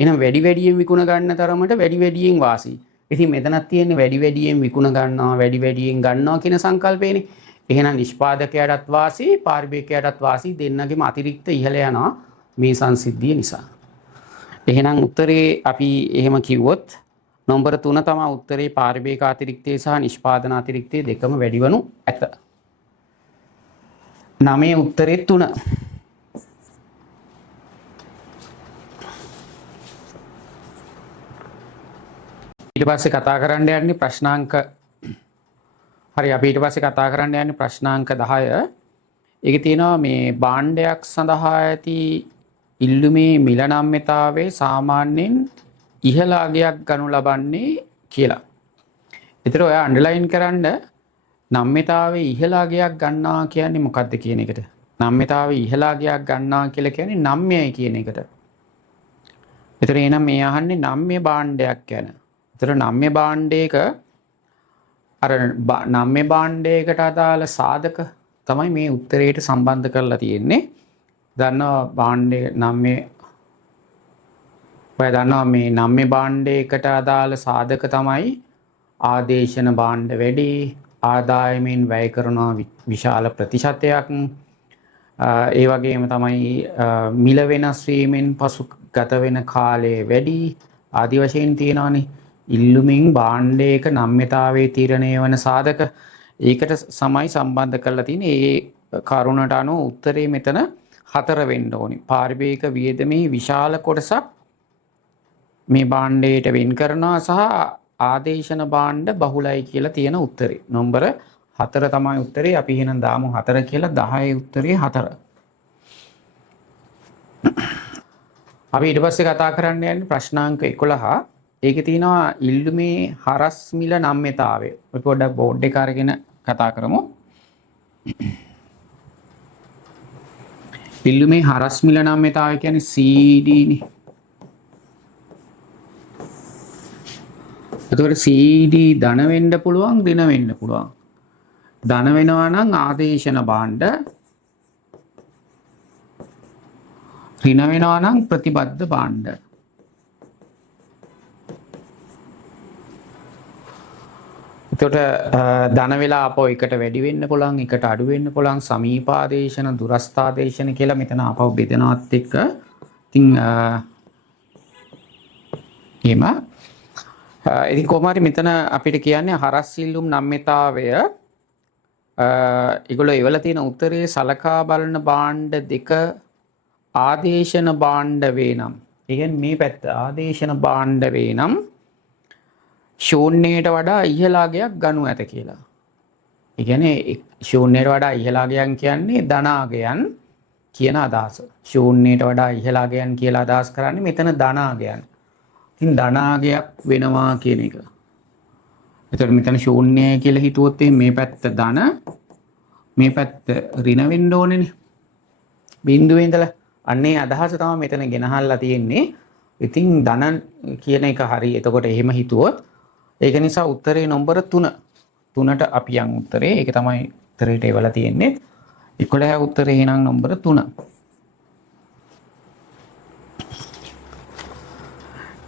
එහෙනම් වැඩි වැඩියෙන් විකුණ ගන්න තරමට වැඩි වැඩියෙන් වාසි. ඉතින් මෙතනක් තියෙන්නේ වැඩි වැඩියෙන් විකුණ ගන්නවා වැඩි වැඩියෙන් ගන්නවා කියන සංකල්පයනේ. එහෙනම් නිෂ්පාදකයාටත් වාසි පාරිභෝගිකයාටත් වාසි දෙන්නගෙම අතිරික්ත ඉහළ යනවා මේ සංසිද්ධිය නිසා. එහෙනම් උත්තරේ අපි එහෙම කිව්වොත් නම්බර 3 තමයි උත්තරේ පාරිභෝගික අතිරික්තය සහ නිෂ්පාදන අතිරික්තය දෙකම වැඩි වනු ඇත. 9 උත්තරේ 3. ඊට පස්සේ කතා කරන්න යන්නේ ප්‍රශ්නාංක හරි අපි ඊට පස්සේ කතා කරන්න යන්නේ ප්‍රශ්නාංක 10. ඒකේ තියෙනවා මේ භාණ්ඩයක් සඳහා ඇති ඉල්ලුමේ මිල නම්‍යතාවයේ සාමාන්‍යයෙන් ඉහළ අගයක් ගනු ලබන්නේ කියලා. ඒතර ඔයා අන්ඩර්ලයින් කරන්න නම්‍යතාවයේ ඉහළ අගයක් ගන්නවා කියන්නේ මොකක්ද කියන එකට. නම්‍යතාවයේ ඉහළ අගයක් ගන්නවා කියලා කියන්නේ නම්‍යයි කියන එකට. ඒතර එහෙනම් මේ අහන්නේ නම්‍ය භාණ්ඩයක් ගැන. ඒතර නම්‍ය භාණ්ඩයක අර නම්‍ය භාණ්ඩයකට අදාළ සාධක තමයි මේ උත්තරයට සම්බන්ධ කරලා තියෙන්නේ. දන්නවා භාණ්ඩය නම්‍ය ඔය දන්නවා මේ නම්‍ය භාණ්ඩයකට අදාළ සාධක තමයි ආදේශන භාණ්ඩ වැඩි ආදායමෙන් වැය කරනවා විශාල ප්‍රතිශතයක් ඒ වගේම තමයි මිල වෙනස් වීමෙන් පසු ගත වෙන කාලය වැඩි ආදි වශයෙන් තියෙනවානේ. ඉල්ලුමින් භාණ්ඩයක නම්‍යතාවයේ තීරණය වන සාධක ඒකට සමයි සම්බන්ධ කරලා තියෙන්නේ. ඒ කරුණට අනුව උත්තරේ මෙතන 4 වෙන්න ඕනේ. පාරිභෝගික වියදමේ විශාල කොටසක් මේ භාණ්ඩයට වෙන් කරනවා සහ ආදේශන භාණ්ඩ බහුලයි කියලා තියෙන උත්තරේ. නම්බර 4 තමයි උත්තරේ. අපි එහෙනම් දාමු 4 කියලා 10 උත්තරේ 4. අපි ඊට පස්සේ කතා කරන්න යන්නේ ප්‍රශ්නාංක 11. ඒකේ තියෙනවා ඉල්ලුමේ හරස් මිල නම්‍යතාවය. ඔය පොඩ්ඩක් බෝඩ් එක අරගෙන කතා කරමු. ඉල්ලුමේ හරස් මිල නම්‍යතාවය කියන්නේ CD නේ. එතකොට CD ධන වෙන්න පුළුවන් ඍණ වෙන්න පුළුවන්. ධන වෙනවා නම් ආදේශන භාණ්ඩ, ඍණ වෙනවා නම් ප්‍රතිබද්ධ භාණ්ඩ. එතකොට ධන වෙලා ආපහු එකට වැඩි වෙන්න පුළුවන්, එකට අඩු වෙන්න පුළුවන්, සමීපාදේශන, දුරස්ථාදේශන කියලා මෙතන ආපහු බෙදනවත් එක්ක ඉතින් එහෙම ඉතින් කොහොම හරි මෙතන අපිට කියන්නේ හරස් ඉල්ලුම් නම්‍යතාවය ඒගොල්ලෝ එවලා තියෙන උත්තරේ සලකා බලන භාණ්ඩ දෙක ආදේශන භාණ්ඩ වේ නම්, ඒ කියන්නේ මේ පැත්ත ආදේශන භාණ්ඩ වේ නම් ශූන්‍යයට වඩා ඉහළාගයක් ගනු ඇත කියලා. ඒ කියන්නේ ශූන්‍යයට වඩා ඉහළාගයන් කියන්නේ ධනාගයන් කියන අදහස. ශූන්‍යයට වඩා ඉහළාගයන් කියලා අදහස් කරන්නේ මෙතන ධනාගයන්. ඉතින් ධනාගයක් වෙනවා කියන එක. එතකොට මෙතන ශූන්‍යය කියලා හිතුවොත් මේ පැත්ත ධන, මේ පැත්ත ඍණ වෙන්න ඕනේනේ. බිඳුවේ ඉඳලා අන්නේ අදහස තමයි මෙතන ගෙනහල්ලා තියෙන්නේ. ඉතින් ධන කියන එක හරි. එතකොට එහෙම හිතුවොත් ඒක නිසා උත්තරේ නම්බර 3ට අපි යන් උත්තරේ. ඒක තමයි උත්තරේට එවලා තියෙන්නේ. 11 උත්තරේ එහෙනම් නම්බර 3.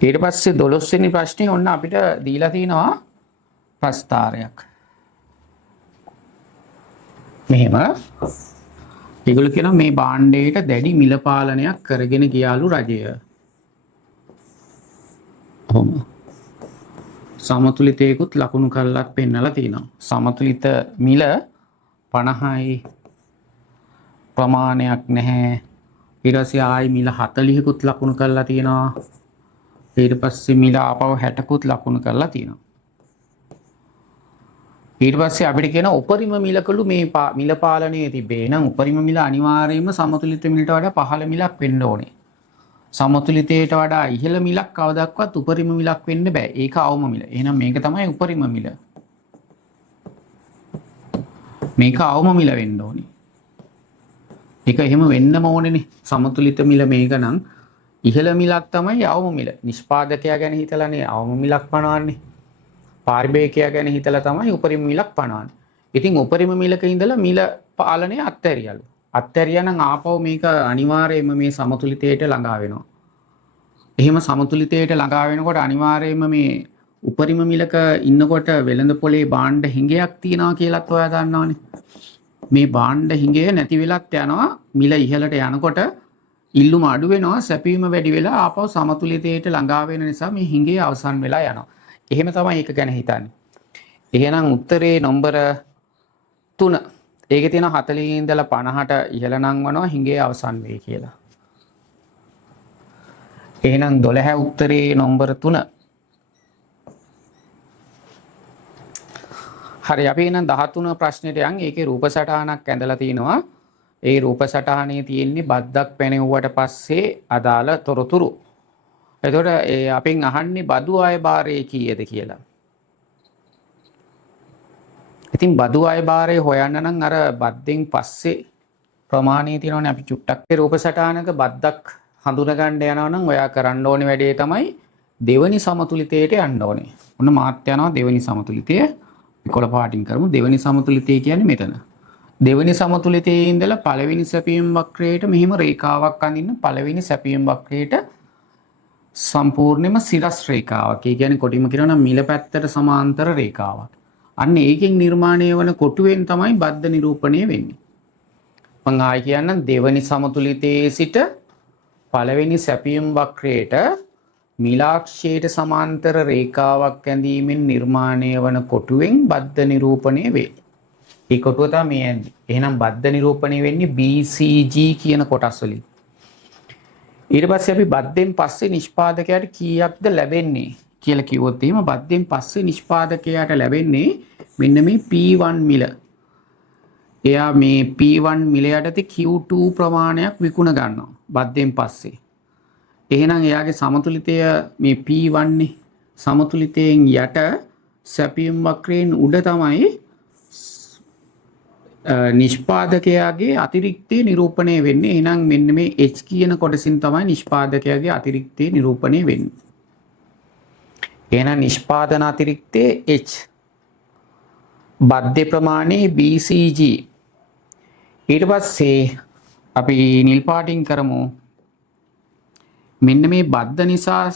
ඊට පස්සේ 12 වෙනි ප්‍රශ්නේ ඔන්න අපිට දීලා තිනවා ප්‍රස්තාරයක්. මෙහෙම ඒගොල්ලෝ කියනවා මේ භාණ්ඩයට දැඩි මිල පාලනයක් කරගෙන ගියාලු රජය. ඔහොම සමතුලිතයකුත් ලකුණු කරලත් පෙන්නලා තිනවා. සමතුලිත මිල 50යි ප්‍රමාණයක් නැහැ. ඊට පස්සේ ආයි මිල 40කුත් ලකුණු කරලා තිනවා. ඊට පස්සේ මිල ආපහු 60කුත් ලකුණු කරලා තිනවා. ඊට පස්සේ අපිට කියන උපරිම මිලකලු මේ මිල පාලනයේ තිබේ. නම් උපරිම මිල අනිවාර්යයෙන්ම සමතුලිත මිලට වඩා පහළ මිලක් වෙන්න ඕනේ. සමතුලිතයට වඩා ඉහළ මිලක් කවදාවත් උපරිම මිලක් වෙන්න බෑ. ඒක අවම මිල. එහෙනම් මේක තමයි උපරිම මිල. මේක අවම මිල වෙන්න ඕනේ. ඒක එහෙම වෙන්නම ඕනේනේ. සමතුලිත මිල මේක නම් ඉහළ මිලක් තමයි අවම මිල. නිෂ්පාදකයා ගැන හිතලානේ අවම මිලක් පනවන්නේ. පාරිභෝගිකයා ගැන හිතලා තමයි උපරිම මිලක් පනවන්නේ. ඉතින් උපරිම මිලක ඉඳලා මිල පාලනය අත්හැරියලු. අත්හැරියා නම් ආපහු මේක අනිවාර්යයෙන්ම මේ සමතුලිතයට ළඟා වෙනවා. එහෙම සමතුලිතයට ළඟා වෙනකොට අනිවාර්යයෙන්ම මේ උපරිම මිලක ඉන්නකොට වෙළඳ පොලේ භාණ්ඩ හිඟයක් තියනවා කියලාත් ඔයා දන්නවනේ. මේ භාණ්ඩ හිඟය නැති වෙලත් යනවා. මිල ඉහළට යනකොට ඉල්ලුම අඩු වෙනවා, සැපීම වැඩි වෙලා ආපහු සමතුලිතයට ළඟා වෙන නිසා මේ හිඟය අවසන් වෙලා යනවා. එහෙම තමයි ඒක ගැන හිතන්නේ. එහෙනම් උත්තරේ නම්බර 3. ඒකේ තියෙන 40 ඉඳලා 50ට ඉහළ නංවනවා හිඟේ අවසන් වෙයි කියලා. එහෙනම් 12 උත්තරේ නම්බර 3. හරි අපි එහෙනම් 13 ප්‍රශ්නෙට යන්. ඒකේ රූප සටහනක් ඇඳලා තිනවා. ඒ රූප සටහනේ තියෙන්නේ බද්දක් පැනෙව්වට පස්සේ අදාළ තොරතුරු. එතකොට අපෙන් අහන්නේ බදු ආය භාරය කීයද කියලා. ඉතින් බදු ආය භාරය හොයන්න නම් අර බද්දෙන් පස්සේ ප්‍රමාණය තියෙනවනේ. අපි චුට්ටක් ඒ රූප සටහනක බද්දක් හඳුන ගන්න යනවා නම් ඔයා කරන්න ඕනේ වැඩේ තමයි දෙවෙනි සමතුලිතයට යන්න ඕනේ. ඔන්න මාත් යනවා දෙවෙනි සමතුලිතය. 11 පාටින් කරමු. දෙවෙනි සමතුලිතය කියන්නේ මෙතන. දෙවෙනි සමතුලිතයේ ඉඳලා පළවෙනි සැපීම් වක්‍රයට මෙහිම රේඛාවක් අඳින්න. පළවෙනි සැපීම් වක්‍රයට සම්පූර්ණයෙන්ම සිරස් රේඛාවක්. ඒ කියන්නේ කොටිම කියනවා නම් මිල පැත්තට සමාන්තර රේඛාවක්. අන්න ඒකෙන් නිර්මාණය වන කොටුවෙන් තමයි බද්ධ නිරූපණය වෙන්නේ. මම ආයි කියන්නම් දෙවෙනි සමතුලිතයේ සිට පළවෙනි සැපීම් වක්‍රයට මිලාක්ෂයට සමාන්තර රේඛාවක් ඇඳීමෙන් නිර්මාණය වන කොටුවෙන් බද්ධ නිරූපණය වේ. ඒ කොටුව තමයි මේ ඇඳි. එහෙනම් බද්ධ නිරූපණය වෙන්නේ BCG කියන කොටස් වලින්. ඊට පස්සේ අපි බද්ධෙන් පස්සේ නිෂ්පාදකයාට කීයක්ද ලැබෙන්නේ කියලා කිව්වොත් එහෙම බද්ධෙන් පස්සේ නිෂ්පාදකයාට ලැබෙන්නේ මෙන්න මේ P1 මිල. එයා මේ P1 මිල යටතේ Q2 ප්‍රමාණයක් විකුණ ගන්නවා බද්ධෙන් පස්සේ. එහෙනම් එයාගේ සමතුලිතය මේ P1 නේ. සමතුලිතයෙන් යට සැපීම් වක්‍රයෙන් උඩ තමයි නිෂ්පාදකයාගේ අතිරික්තය නිරූපණය වෙන්නේ. එහෙනම් මෙන්න මේ H කියන කොටසින් තමයි නිෂ්පාදකයාගේ අතිරික්තය නිරූපණය වෙන්නේ. එහෙනම් නිෂ්පාදන අතිරික්තය H. බද්ධ ප්‍රමාණය BCG. ඊට පස්සේ අපි නිල් පාටින් කරමු. මෙන්න මේ බද්ධ නිසා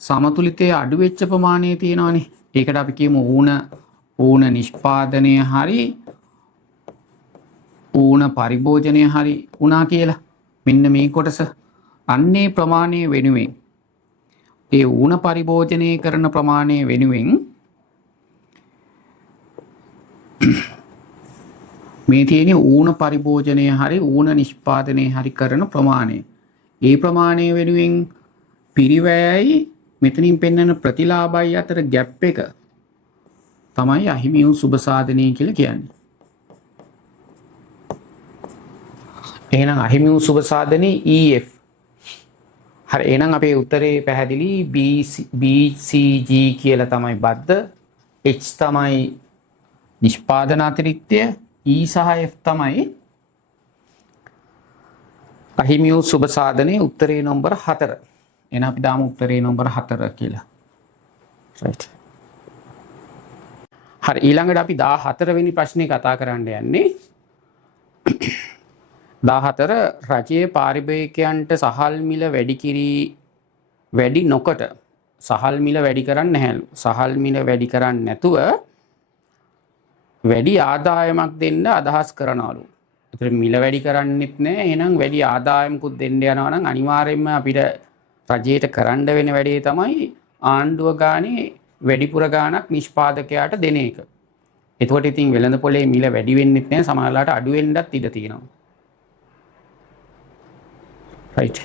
සමතුලිතයේ අඩු වෙච්ච ප්‍රමාණය තියෙනවානේ. ඒකට අපි කියමු ඌණ නිෂ්පාදනය හරි ඌණ පරිභෝජනය හරි වුණා කියලා. මෙන්න මේ කොටස අන්නේ ප්‍රමාණය වෙනුවෙන් ඒ ඌණ පරිභෝජනය කරන ප්‍රමාණය වෙනුවෙන් මේ තියෙන ඌණ පරිභෝජනය හරි ඌණ නිෂ්පාදනය හරි කරන ප්‍රමාණය. ඒ ප්‍රමාණය වෙනුවෙන් පිරිවැයයි මෙතනින් පෙන්වන ප්‍රතිලාභයි අතර ગેප් එක තමයි අහිමි වූ සුබ සාධනය කියලා කියන්නේ. එහෙනම් අහිමි වූ සුබ සාධනයේ EF. හරි එහෙනම් අපේ උත්තරේ පැහැදිලි BCG කියලා තමයි බද්ධ, H තමයි නිෂ්පාදන අතිරික්තය, E සහ F තමයි අහිමි වූ සුබ සාධනයේ උත්තරේ නම්බර 4. එහෙනම් අපි දාමු උත්තරේ නම්බර 4 කියලා. right. හරි ඊළඟට අපි 14 වෙනි ප්‍රශ්නේ කතා කරන්න යන්නේ. 14 රජයේ පාරිභෝගිකයන්ට සහල් මිල වැඩි නොකොට සහල් මිල වැඩි කරන්නේ නැහැලු. සහල් මිල වැඩි කරන්නේ නැතුව වැඩි ආදායමක් දෙන්න අදහස් කරනවලු. ඒතර මිල වැඩි කරන්නෙත් නැහැ. එහෙනම් වැඩි ආදායමකුත් දෙන්න යනවා නම් අනිවාර්යයෙන්ම අපිට රජයට කරන්න වෙන වැඩේ තමයි ආණ්ඩුව ගානේ වැඩිපුර ගාණක් නිෂ්පාදකයාට දෙන එක. එතකොට ඉතින් වෙළඳ පොලේ මිල වැඩි වෙන්නෙත් නැහැ. සමහරවිට අඩු වෙන්නත් ඉඩ තියෙනවා. right.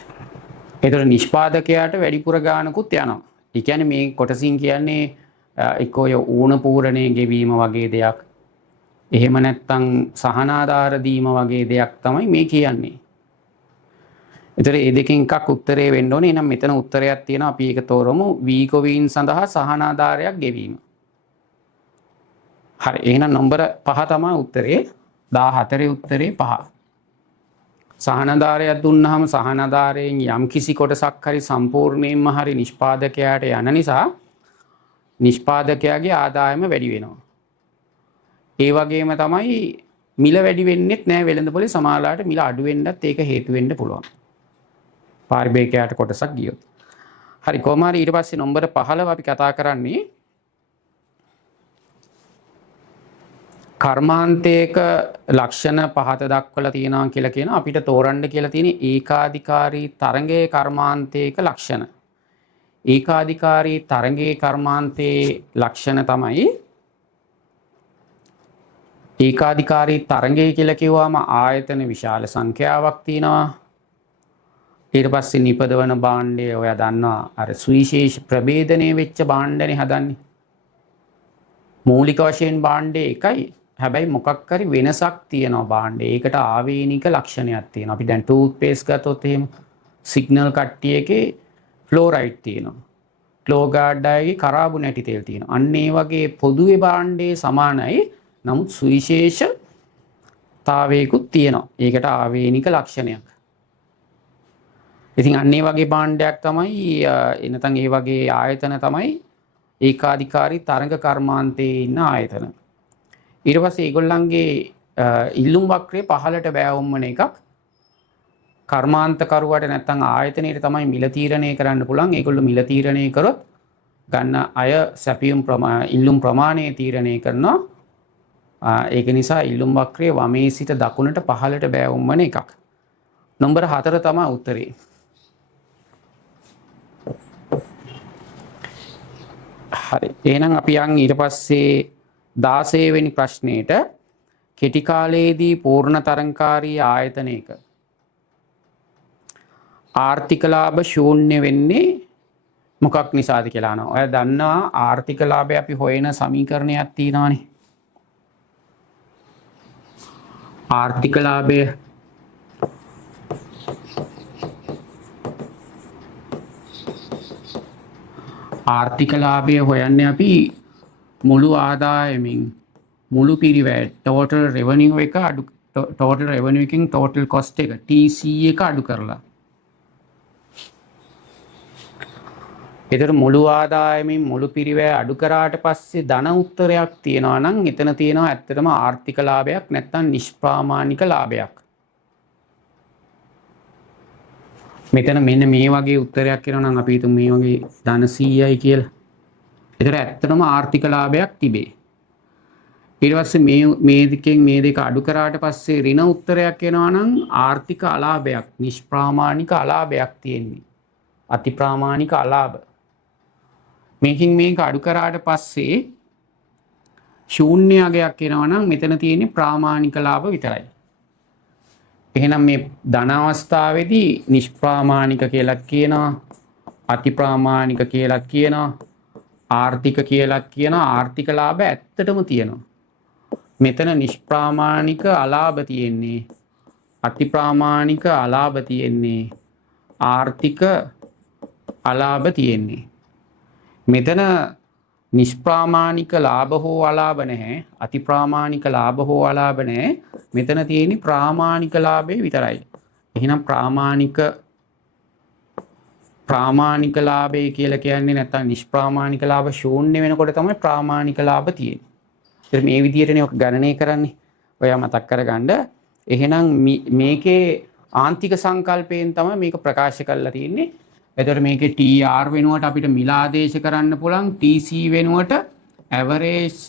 ඒතර නිෂ්පාදකයාට වැඩිපුර ගාණකුත් යනවා. ඒ කියන්නේ මේ කොටසින් කියන්නේ එක්ක ඔය ඌණ පූරණය ගෙවීම වගේ දෙයක්. එහෙම නැත්නම් සහනාධාර දීම වගේ දෙයක් තමයි මේ කියන්නේ. ඒතර මේ දෙකෙන් එකක් උත්තරේ වෙන්න ඕනේ. එහෙනම් මෙතන උත්තරයක් තියෙනවා. අපි ඒක තෝරමු. වීකොවීන් සඳහා සහනාධාරයක් ගෙවීම. හරි. එහෙනම් නම්බර 5 තමයි උත්තරේ. 14 උත්තරේ 5. සහනාධාරයක් දුන්නාම සහනාධාරයෙන් යම් කිසි කොටසක් හරි සම්පූර්ණයෙන්ම හරි නිෂ්පාදකයාට යන නිසා නිෂ්පාදකයාගේ ආදායම වැඩි වෙනවා. ඒ වගේම තමයි මිල වැඩි වෙන්නෙත් නැහැ වෙළඳපොලේ. සමහරලාට මිල අඩු වෙන්නත් ඒක හේතු වෙන්න පුළුවන්. පාරිභෝගිකයාට කොටසක් ගියොත්. හරි කොහොම හරි ඊට පස්සේ නම්බර 15 අපි කතා කරන්නේ කර්මාන්තයක ලක්ෂණ පහත දක්වලා තියෙනවා කියලා කියන අපිට තෝරන්න කියලා තියෙන ඒකාධිකාරී තරඟයේ කර්මාන්තයක ලක්ෂණ. ඒකාධිකාරී තරඟයේ කර්මාන්තයේ ලක්ෂණ තමයි ඒකාධිකාරී තරඟය කියලා කිව්වම ආයතන විශාල සංඛ්‍යාවක් තියෙනවා. ඊට පස්සේ නිපදවන භාණ්ඩය ඔයා දන්නවා අර සුවිශේෂ ප්‍රභේදණය වෙච්ච භාණ්ඩනේ හදන්නේ. මූලික වශයෙන් භාණ්ඩේ එකයි. හැබැයි මොකක් හරි වෙනසක් තියෙනවා භාණ්ඩේ. ඒකට ආවේනික ලක්ෂණයක් තියෙනවා. අපි දැන් ටූත් පේස්ට් ගත්තොත් එහෙම සිග්නල් කට්ටියකේ ෆ්ලෝරයිඩ් තියෙනවා. ක්ලෝගාඩ් අයගේ කරාබොනේටි තෙල් තියෙනවා. අන්න ඒ වගේ පොදුවේ භාණ්ඩේ සමානයි. නමුත් සුවිශේෂතාවයකුත් තියෙනවා. ඒකට ආවේනික ලක්ෂණයක්. ඉතින් අන්න ඒ වගේ භාණ්ඩයක් තමයි එනතන් ඒ වගේ ආයතන තමයි ඒකාධිකාරී තරඟ කර්මාන්තයේ ඉන්න ආයතන. ඊට පස්සේ ඒගොල්ලන්ගේ ඉල්ලුම් වක්‍රය පහළට බෑවුම්මන එකක් කර්මාන්තකරුවට නැත්නම් ආයතනයේ තමයි මිල තීරණය කරන්න පුළුවන්. ඒගොල්ලෝ මිල තීරණය කරොත් ගන්න අය සැපියුම් ඉල්ලුම් ප්‍රමාණය තීරණය කරනවා. ඒක නිසා ඉල්ලුම් වක්‍රයේ වමේ සිට දකුණට පහළට බෑවුම්මන එකක්. නම්බර 4 තමයි උත්තරේ. හරි. එහෙනම් අපි යන් ඊට පස්සේ 16 වෙනි ප්‍රශ්නෙට කෙටි කාලයේදී පූර්ණ තරංකාරී ආයතනයක ආර්ථික ලාභ ශූන්‍ය වෙන්නේ මොකක් නිසාද කියලා අහනවා. ඔයා දන්නවා ආර්ථික ලාභය අපි හොයන සමීකරණයක් තියෙනවානේ. ආර්ථික ලාභය ආර්ථික ලාභය හොයන්නේ අපි මුළු ආදායමින් මුළු පිරිවැය total revenue එක අඩු total revenue එකකින් total cost එක TC එක අඩු කරලා. ඒතර මුළු ආදායමෙන් මුළු පිරිවැය අඩු කරාට පස්සේ ධන උත්තරයක් තියනවා නම් එතන තියෙනවා ඇත්තටම ආර්ථික ලාභයක් නැත්නම් නිෂ්ප්‍රාමාණික ලාභයක්. මෙතන මෙන්න මේ වගේ උත්තරයක් එනවා නම් අපි හිතමු මේ වගේ ධන 100යි කියලා. ඒතර ඇත්තටම ආර්ථික ලාභයක් තිබේ. ඊට පස්සේ මේ දෙකෙන් මේ දෙක අඩු කරාට පස්සේ ඍණ උත්තරයක් එනවා නම් ආර්ථික අලාභයක් නිෂ්ප්‍රාමාණික අලාභයක් තියෙන්නේ. අතිප්‍රාමාණික අලාභ. මේකින් මේක අඩු කරාට පස්සේ ශූන්‍ය අගයක් එනවා නම් මෙතන තියෙන්නේ ප්‍රාමාණික ලාභ විතරයි. එහෙනම් මේ ධන අවස්ථාවේදී නිෂ්ප්‍රාමාණික කියලා කියනවා, අතිප්‍රාමාණික කියලා කියනවා, ආර්ථික කියලා කියනවා. ආර්ථික ලාභ ඇත්තටම තියෙනවා. මෙතන නිෂ්ප්‍රාමාණික අලාභ තියෙන්නේ, අතිප්‍රාමාණික අලාභ තියෙන්නේ, ආර්ථික අලාභ තියෙන්නේ. මෙතන නිෂ්ප්‍රාමාණික ලාභ හෝ අලාභ නැහැ, අතිප්‍රාමාණික ලාභ හෝ අලාභ නැහැ. මෙතන තියෙන්නේ ප්‍රාමාණික ලාභේ විතරයි. එහෙනම් ප්‍රාමාණික ලාභය කියලා කියන්නේ නැත්නම් නිෂ්ප්‍රාමාණික ලාභ ශූන්‍ය වෙනකොට තමයි ප්‍රාමාණික ලාභ තියෙන්නේ. ඒත් මේ විදිහටනේ ඔක ගණනය කරන්නේ. ඔයා මතක් කරගන්න. එහෙනම් මේකේ ආන්තික සංකල්පයෙන් තමයි මේක ප්‍රකාශ කරලා තියෙන්නේ. එතකොට මේකේ TR වෙනුවට අපිට මිල ආදේශ කරන්න පුළුවන්, TC වෙනුවට average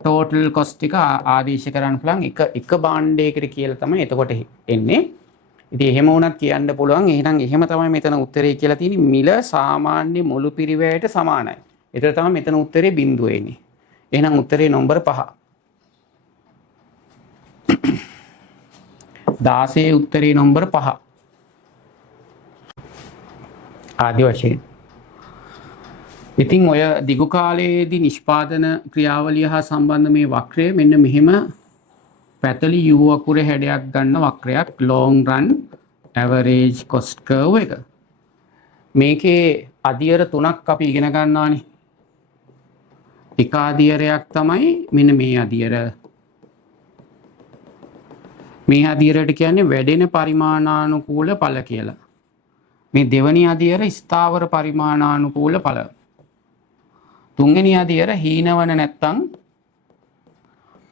total cost එක ආදේශ කරන්න පුළුවන්. එක භාණ්ඩයකට කියලා තමයි එතකොට එන්නේ. ඉතින් එහෙම වුණත් කියන්න පුළුවන්. එහෙනම් එහෙම තමයි මෙතන උත්තරේ කියලා තියෙන්නේ. මිල සාමාන්‍ය මුළු පිරිවැයට සමානයි. ඒතර තමයි මෙතන උත්තරේ බිඳුව එන්නේ. එහෙනම් උත්තරේ නම්බර 5. 16 උත්තරේ නම්බර 5. ආදි වශයෙන්. ඉතින් ඔය දිගු කාලයේදී නිෂ්පාදන ක්‍රියාවලිය හා සම්බන්ධ මේ වක්‍රය මෙන්න මෙහෙම පැතලි U අකුරේ හැඩයක් ගන්න වක්‍රයක්, long run average cost curve එක. මේකේ අදියර 3ක් අපි ඉගෙන ගන්නවානේ. එක අදියරයක් තමයි මෙන්න මේ අදියර. මේ අදියරට කියන්නේ වැඩෙන පරිමාණානුකූල ඵල කියලා. මේ දෙවැනි අදියර ස්ථාවර පරිමාණානුකූල ඵල. තුන්වෙනි අදියර හීනවන නැත්තම්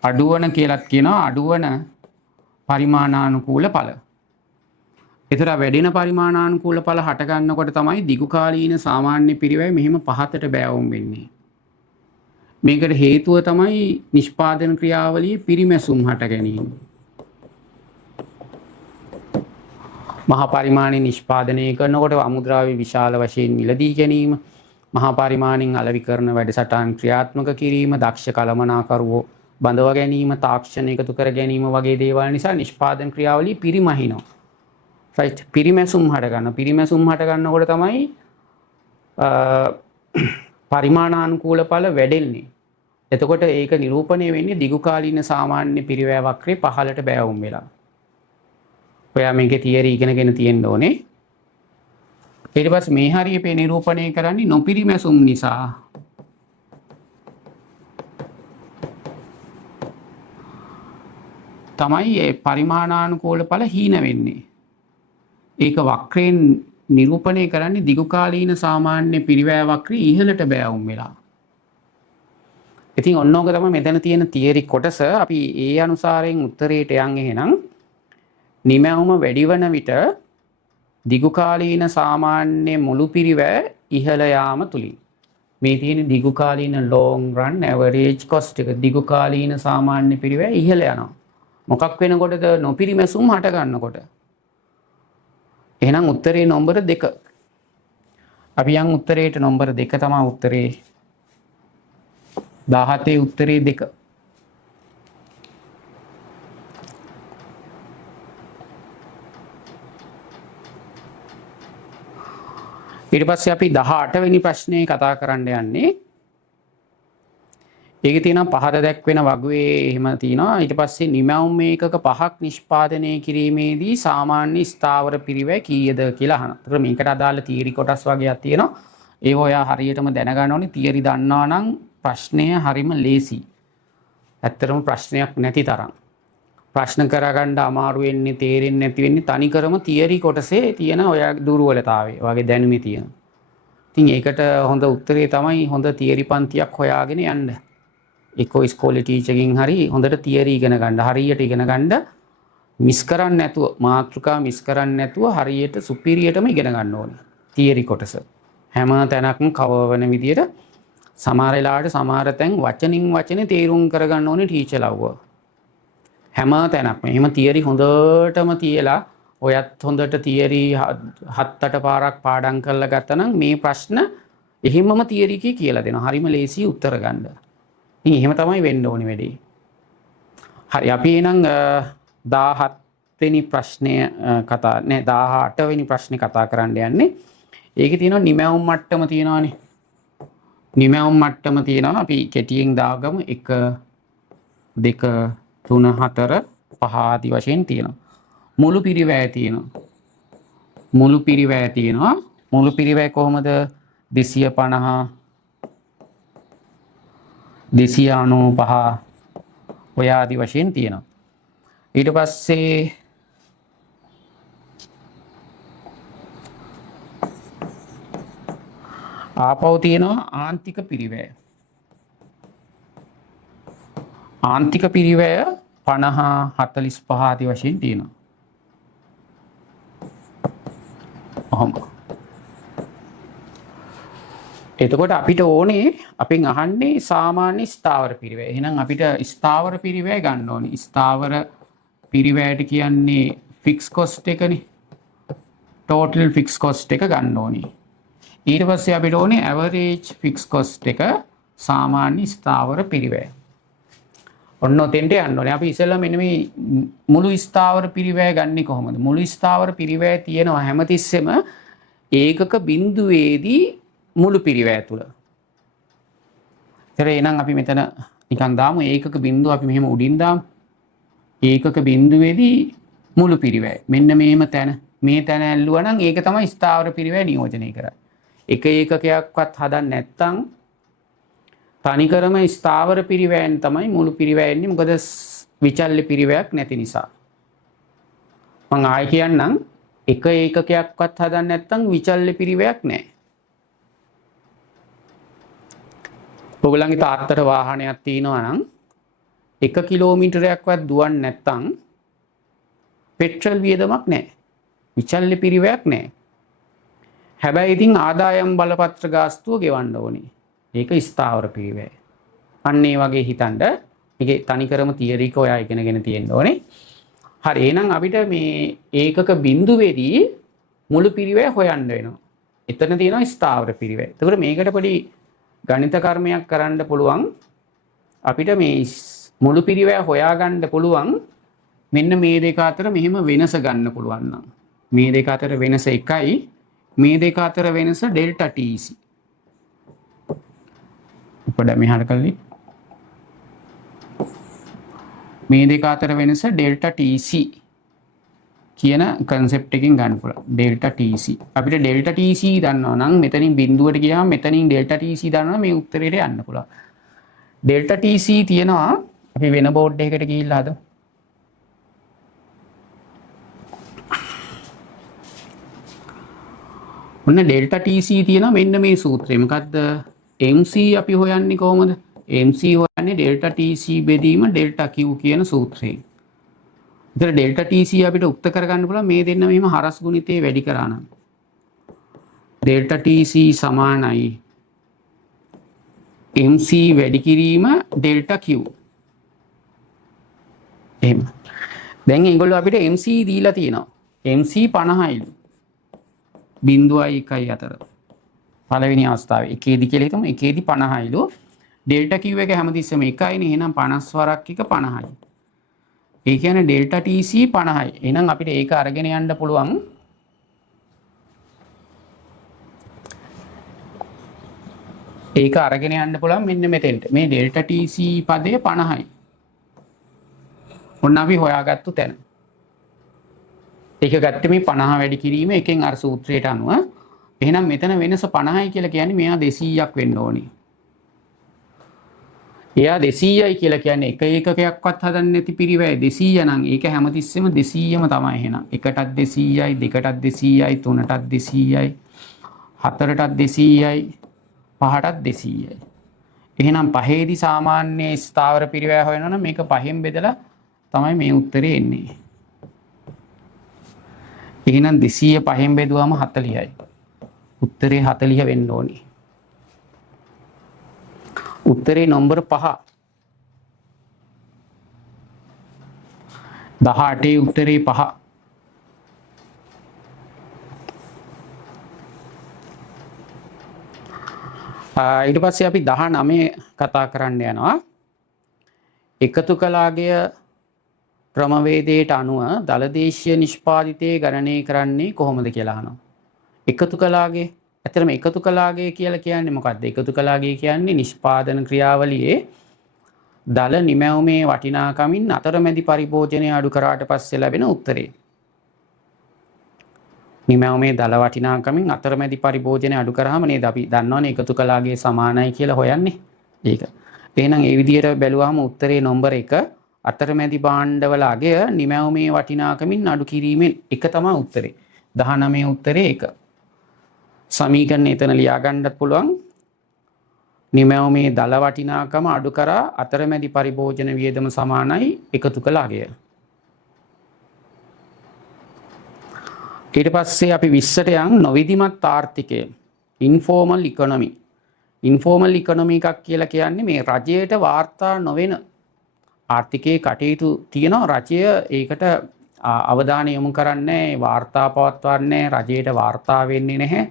අඩුවන කියලා කියනවා, අඩුවන පරිමාණානුකූල ඵල. ඒතර වැඩෙන පරිමාණානුකූල ඵල හට ගන්නකොට තමයි දිගු කාලීන සාමාන්‍ය පිරිවැය මෙහෙම පහතට බෑවුම් වෙන්නේ. මේකට හේතුව තමයි නිෂ්පාදන ක්‍රියාවලියේ පිරිමැසුම් හට ගැනීම. මහා පරිමාණයෙන් නිෂ්පාදනය කරනකොට අමුද්‍රව්‍ය විශාල වශයෙන් මිලදී ගැනීම, මහා පරිමාණයෙන් අලෙවිකරන වැඩසටහන් ක්‍රියාත්මක කිරීම, දක්ෂ කළමනාකරුවෝ බඳව ගැනීම, තාක්ෂණ එකතු කර ගැනීම වගේ දේවල් නිසා නිෂ්පාදන ක්‍රියාවලිය පිරිමහිනවා. රයිට්. පිරිමැසුම් හට ගන්න. පිරිමැසුම් හට ගන්නකොට තමයි පරිමාණානුකූල ඵල වැඩෙන්නේ. එතකොට ඒක නිරූපණය වෙන්නේ දිගු කාලීන සාමාන්‍ය පිරිවැය වක්‍රේ පහළට බෑවුම් වෙලා. ඔයා මේකේ තියරි ඉගෙනගෙන තියෙන්න ඕනේ. ඊට පස්සේ මේ හරිය නිරූපණය කරන්නේ නොපිරිමැසුම් නිසා. තමයි ඒ පරිමාණානුකූල ඵල හීන වෙන්නේ. ඒක වක්‍රයෙන් නිරූපණය කරන්නේ දිගු කාලීන සාමාන්‍ය පිරිවැය වක්‍රය ඉහළට බෑවුම් වෙලා. ඉතින් ඔන්නෝක තමයි මෙතන තියෙන තියරි කොටස. අපි ඒ අනුසාරයෙන් උත්තරයට යන් එහෙනම් නිමැවුම වැඩි වන විට දිගු කාලීන සාමාන්‍ය මුළු පිරිවැය ඉහළ යාම තුලින් මේ තියෙන දිගු කාලීන long run average cost එක දිගු කාලීන සාමාන්‍ය පිරිවැය ඉහළ යනවා. මොකක් වෙනකොටද? නොපිරිමැසුම් හට ගන්නකොට. එහෙනම් උත්තරේ නම්බර 2. අපි යන් උත්තරේට නම්බර 2 තමයි උත්තරේ 17 උත්තරේ 2. ඊට පස්සේ අපි 18 වෙනි ප්‍රශ්නේ කතා කරන්න යන්නේ. ඒකේ තියෙනවා පහත දැක්වෙන වගුවේ එහෙම තියෙනවා. ඊට පස්සේ නිමැවුම් ඒකක 5ක් නිෂ්පාදනය කිරීමේදී සාමාන්‍ය ස්ථාවර පිරිවැය කීයද කියලා අහනවා. ඒතර මේකට අදාළ තියරි කොටස් වගේක් තියෙනවා. ඒව ඔයා හරියටම දැනගන්න ඕනේ. තියරි දන්නවා නම් ප්‍රශ්නය හරිම ලේසි. ඇත්තටම ප්‍රශ්නයක් නැති තරම්. ප්‍රශ්න කරගන්න අමාරු වෙන්නේ තේරෙන්නේ නැති වෙන්නේ තනිකරම තියරි කොටසේ තියෙන ඔය දුර්වලතාවය වගේ දැනුමේ තියෙන. ඉතින් ඒකට හොඳ උත්තරේ තමයි හොඳ තියරි පන්තියක් හොයාගෙන යන්න. එක්කෝ ඉස්කෝලේ ටීචර්ගෙන් හරි හොඳට තියරි ඉගෙන ගන්න. හරියට ඉගෙන ගන්න මිස් කරන්නේ නැතුව මාතෘකා මිස් කරන්නේ නැතුව හරියට සුපිරියටම ඉගෙන ගන්න ඕනේ. තියරි කොටස. හැම තැනක්ම කවර් වෙන විදියට සමහර වෙලාවට සමහර තැන් වචනින් වචනේ තේරුම් කරගන්න ඕනේ ටීචර්ලව්ව. හැම තැනක්ම එහෙම තියරි හොඳටම තියලා ඔයත් හොඳට තියරි 7-8 පාරක් පාඩම් කරලා ගත්තනම් මේ ප්‍රශ්න එහෙමම තියරි කියලා දෙනවා. හරිම ලේසි උත්තර ගන්න. ඉතින් එහෙම තමයි වෙන්න ඕනේ වැඩේ. හරි අපි එහෙනම් 17 වෙනි ප්‍රශ්නය කතා නෑ 18 වෙනි ප්‍රශ්නේ කතා කරන්න යන්නේ. ඒකේ තියෙනවා නිමැවුම් මට්ටම තියෙනවානේ. නිමැවුම් මට්ටම තියෙනවා අපි කෙටියෙන් දාගමු 1 2 3 4 5 ආදි වශයෙන් තියෙනවා. මුළු පිරිවැය තියෙනවා. මුළු පිරිවැය තියෙනවා. මුළු පිරිවැය කොහොමද 250 295 ඔය ආදි වශයෙන් තියෙනවා. ඊට පස්සේ ආපහු තියෙනවා ආන්තික පිරිවැය. ආන්තික පිරිවැය 50 45 ආදි වශයෙන් තියෙනවා. ඔහොම. එතකොට අපිට ඕනේ අපෙන් අහන්නේ සාමාන්‍ය ස්ථාවර පිරිවැය. එහෙනම් අපිට ස්ථාවර පිරිවැය ගන්න ඕනේ. ස්ථාවර පිරිවැයට කියන්නේ ෆික්ස් කොස්ට් එකනේ. ටෝටල් ෆික්ස් කොස්ට් එක ගන්න ඕනේ. ඊට පස්සේ අපිට ඕනේ ඇවරේජ් ෆික්ස් කොස්ට් එක සාමාන්‍ය ස්ථාවර පිරිවැය. ඔන්න ඔතෙන්ට යන්න ඕනේ. අපි ඉස්සෙල්ලා මෙන්න මේ මුළු ස්ථාවර පිරිවැය ගන්නේ කොහොමද? මුළු ස්ථාවර පිරිවැය තියෙනවා හැමතිස්සෙම ඒකක බිඳුවේදී මුළු පිරිවැය තුල. ඒතර එහෙනම් අපි මෙතන නිකන් දාමු ඒකක බිඳුව අපි මෙහෙම උඩින් දාමු. ඒකක බිඳුවේදී මුළු පිරිවැය. මෙන්න මේම තැන. මේ තැන ඇල්ලුවා නම් ඒක තමයි ස්ථාවර පිරිවැය නියෝජනය කරන්නේ. එක ඒකකයක්වත් හදන්න නැත්නම් තනිකරම ස්ථාවර පිරිවැයෙන් තමයි මුළු පිරිවැය එන්නේ. මොකද විචල්්‍ය පිරිවැයක් නැති නිසා. මම ආයෙ කියන්නම් එක ඒකකයක්වත් හදන්න නැත්නම් විචල්්‍ය පිරිවැයක් නැහැ. ඔයගොල්ලන්ගේ තාත්තට වාහනයක් තියෙනවා නම් 1 කිලෝමීටරයක්වත් දුවන්නේ නැත්නම් පෙට්‍රල් වියදමක් නැහැ. විචල්්‍ය පිරිවැයක් නැහැ. හැබැයි ඉතින් ආදායම් බලපත්‍ර ගාස්තුව ගෙවන්න ඕනේ. ඒක ස්ථාවර පිරිවැය. අන්න ඒ වගේ හිතන්න. ඒකේ තනිකරම තියරි එක ඔයා ඉගෙනගෙන තියෙන්න ඕනේ. හරි එහෙනම් අපිට මේ ඒකක බිඳුවේදී මුළු පිරිවැය හොයන්න වෙනවා. එතන තියෙනවා ස්ථාවර පිරිවැය. ඒකට මේකට පොඩි ගණිත කර්මයක් කරන්න පුළුවන්. අපිට මේ මුළු පිරිවැය හොයාගන්න පුළුවන්. මෙන්න මේ දෙක අතර මෙහෙම වෙනස ගන්න පුළුවන් නම්. මේ දෙක අතර වෙනස 1යි. මේ දෙක අතර වෙනස ඩෙල්ටා TC. උපඩ මෙහාට කල්ලි. මේ දෙක අතර වෙනස ඩෙල්ටා TC කියන concept එකකින් ගන්න පුළුවන්. Delta TC. අපිට ඩෙල්ටා TC දන්නවා නම් මෙතනින් බිඳුවට ගියාම මෙතනින් ඩෙල්ටා TC දන්නවා මේ උත්තරේට යන්න පුළුවන්. ඩෙල්ටා TC තියෙනවා අපි වෙන බෝඩ් එකකට ගිහිල්ලා හදමු. ඔන්න ඩෙල්ටා TC තියෙනවා මෙන්න මේ සූත්‍රය. මොකද්ද? MC අපි හොයන්නේ කොහොමද? MC හොයන්නේ ඩෙල්ටා TC බෙදීම ඩෙල්ටා Q කියන සූත්‍රයෙන්. ඒතර ඩෙල්ටා TC අපිට උක්ත කරගන්න පුළුවන් මේ දෙන්න මෙහිම හරස් ගුණිතේ වැඩි කරා නම්. ඩෙල්ටා TC සමානයි MC වැඩි කිරීම ඩෙල්ටා Q. එහෙම. දැන් ඒගොල්ලෝ අපිට MC දීලා තියෙනවා. MC 50යිලු. 0.1 අතර. පළවෙනි අවස්ථාවේ එකේදී කියලා හිතමු. එකේදී 50යිලු. ඩෙල්ටා Q එක හැමතිස්සෙම 1යිනේ. එහෙනම් 50 වරක් එක 50යි. ඒ කියන්නේ ඩෙල්ටා TC 50යි. එහෙනම් අපිට ඒක අරගෙන යන්න පුළුවන්. ඒක අරගෙන යන්න පුළුවන් මෙන්න මෙතෙන්ට. මේ ඩෙල්ටා TC පදය 50යි. ඔන්න අපි හොයාගත්තු තැන. ඒක ගත්තේ මේ 50 වැඩි කිරීම එකෙන් අර සූත්‍රයට අනුව. එහෙනම් මෙතන වෙනස 50යි කියලා කියන්නේ මෙයා 200ක් වෙන්න ඕනේ. එයා 200යි කියලා කියන්නේ එක ඒකකයක්වත් හදන්නේ නැති පිරිවැය 200 නම් ඒක හැමතිස්සෙම 200ම තමයි එහෙනම්. එකටත් 200යි, දෙකටත් 200යි, තුනටත් 200යි, හතරටත් 200යි, පහටත් 200යි. එහෙනම් පහේදී සාමාන්‍ය ස්ථාවර පිරිවැය හොයනවනම් මේක පහෙන් බෙදලා තමයි මේ උත්තරේ එන්නේ. එහෙනම් 200 පහෙන් බෙදුවම 40යි. උත්තරේ 40 වෙන්න ඕනේ. උත්තරේ නම්බර 5. 18 උත්තරේ 5. ඊට පස්සේ අපි 19 කතා කරන්න යනවා. එකතු කලාගය ක්‍රමවේදයට අනුව දලදේශීය නිෂ්පාදිතය ගණනය කරන්නේ කොහොමද කියලා අහනවා. එකතු කලාගය ඇත්තටම එකතු කලාගය කියලා කියන්නේ මොකක්ද? එකතු කලාගය කියන්නේ නිෂ්පාදන ක්‍රියාවලියේ දල නිමැවුමේ වටිනාකමින් අතරමැදි පරිභෝජනය අඩු කරාට පස්සේ ලැබෙන උත්තරේ. නිමැවුමේ දල වටිනාකමින් අතරමැදි පරිභෝජනය අඩු කරාම නේද අපි දන්නවනේ එකතු කලාගය සමානයි කියලා හොයන්නේ. ඒක. එහෙනම් ඒ විදිහට බැලුවාම උත්තරේ නම්බර 1 අතරමැදි භාණ්ඩවල අගය නිමැවුමේ වටිනාකමින් අඩු කිරීමෙන් එක තමයි උත්තරේ. 19 උත්තරේ 1. සමීකරණ එතන ලියා ගන්නත් පුළුවන්. නිමැවුමේ දල වටිනාකම අඩු කරා අතරමැදි පරිභෝජන වියදම සමානයි එකතු කළ අගය. ඊට පස්සේ අපි 20ට යන් නොවිධිමත් ආර්ථිකය ඉන්ෆෝමල් ඉකොනොමි. ඉන්ෆෝමල් ඉකොනොමි එකක් කියලා කියන්නේ මේ රජයට වාර්තා නොවන ආර්ථිකයේ කටයුතු තියෙනවා. රජය ඒකට අවධානය යොමු කරන්නේ වාර්තා පවත්වන්නේ රජයට වාර්තා වෙන්නේ නැහැ.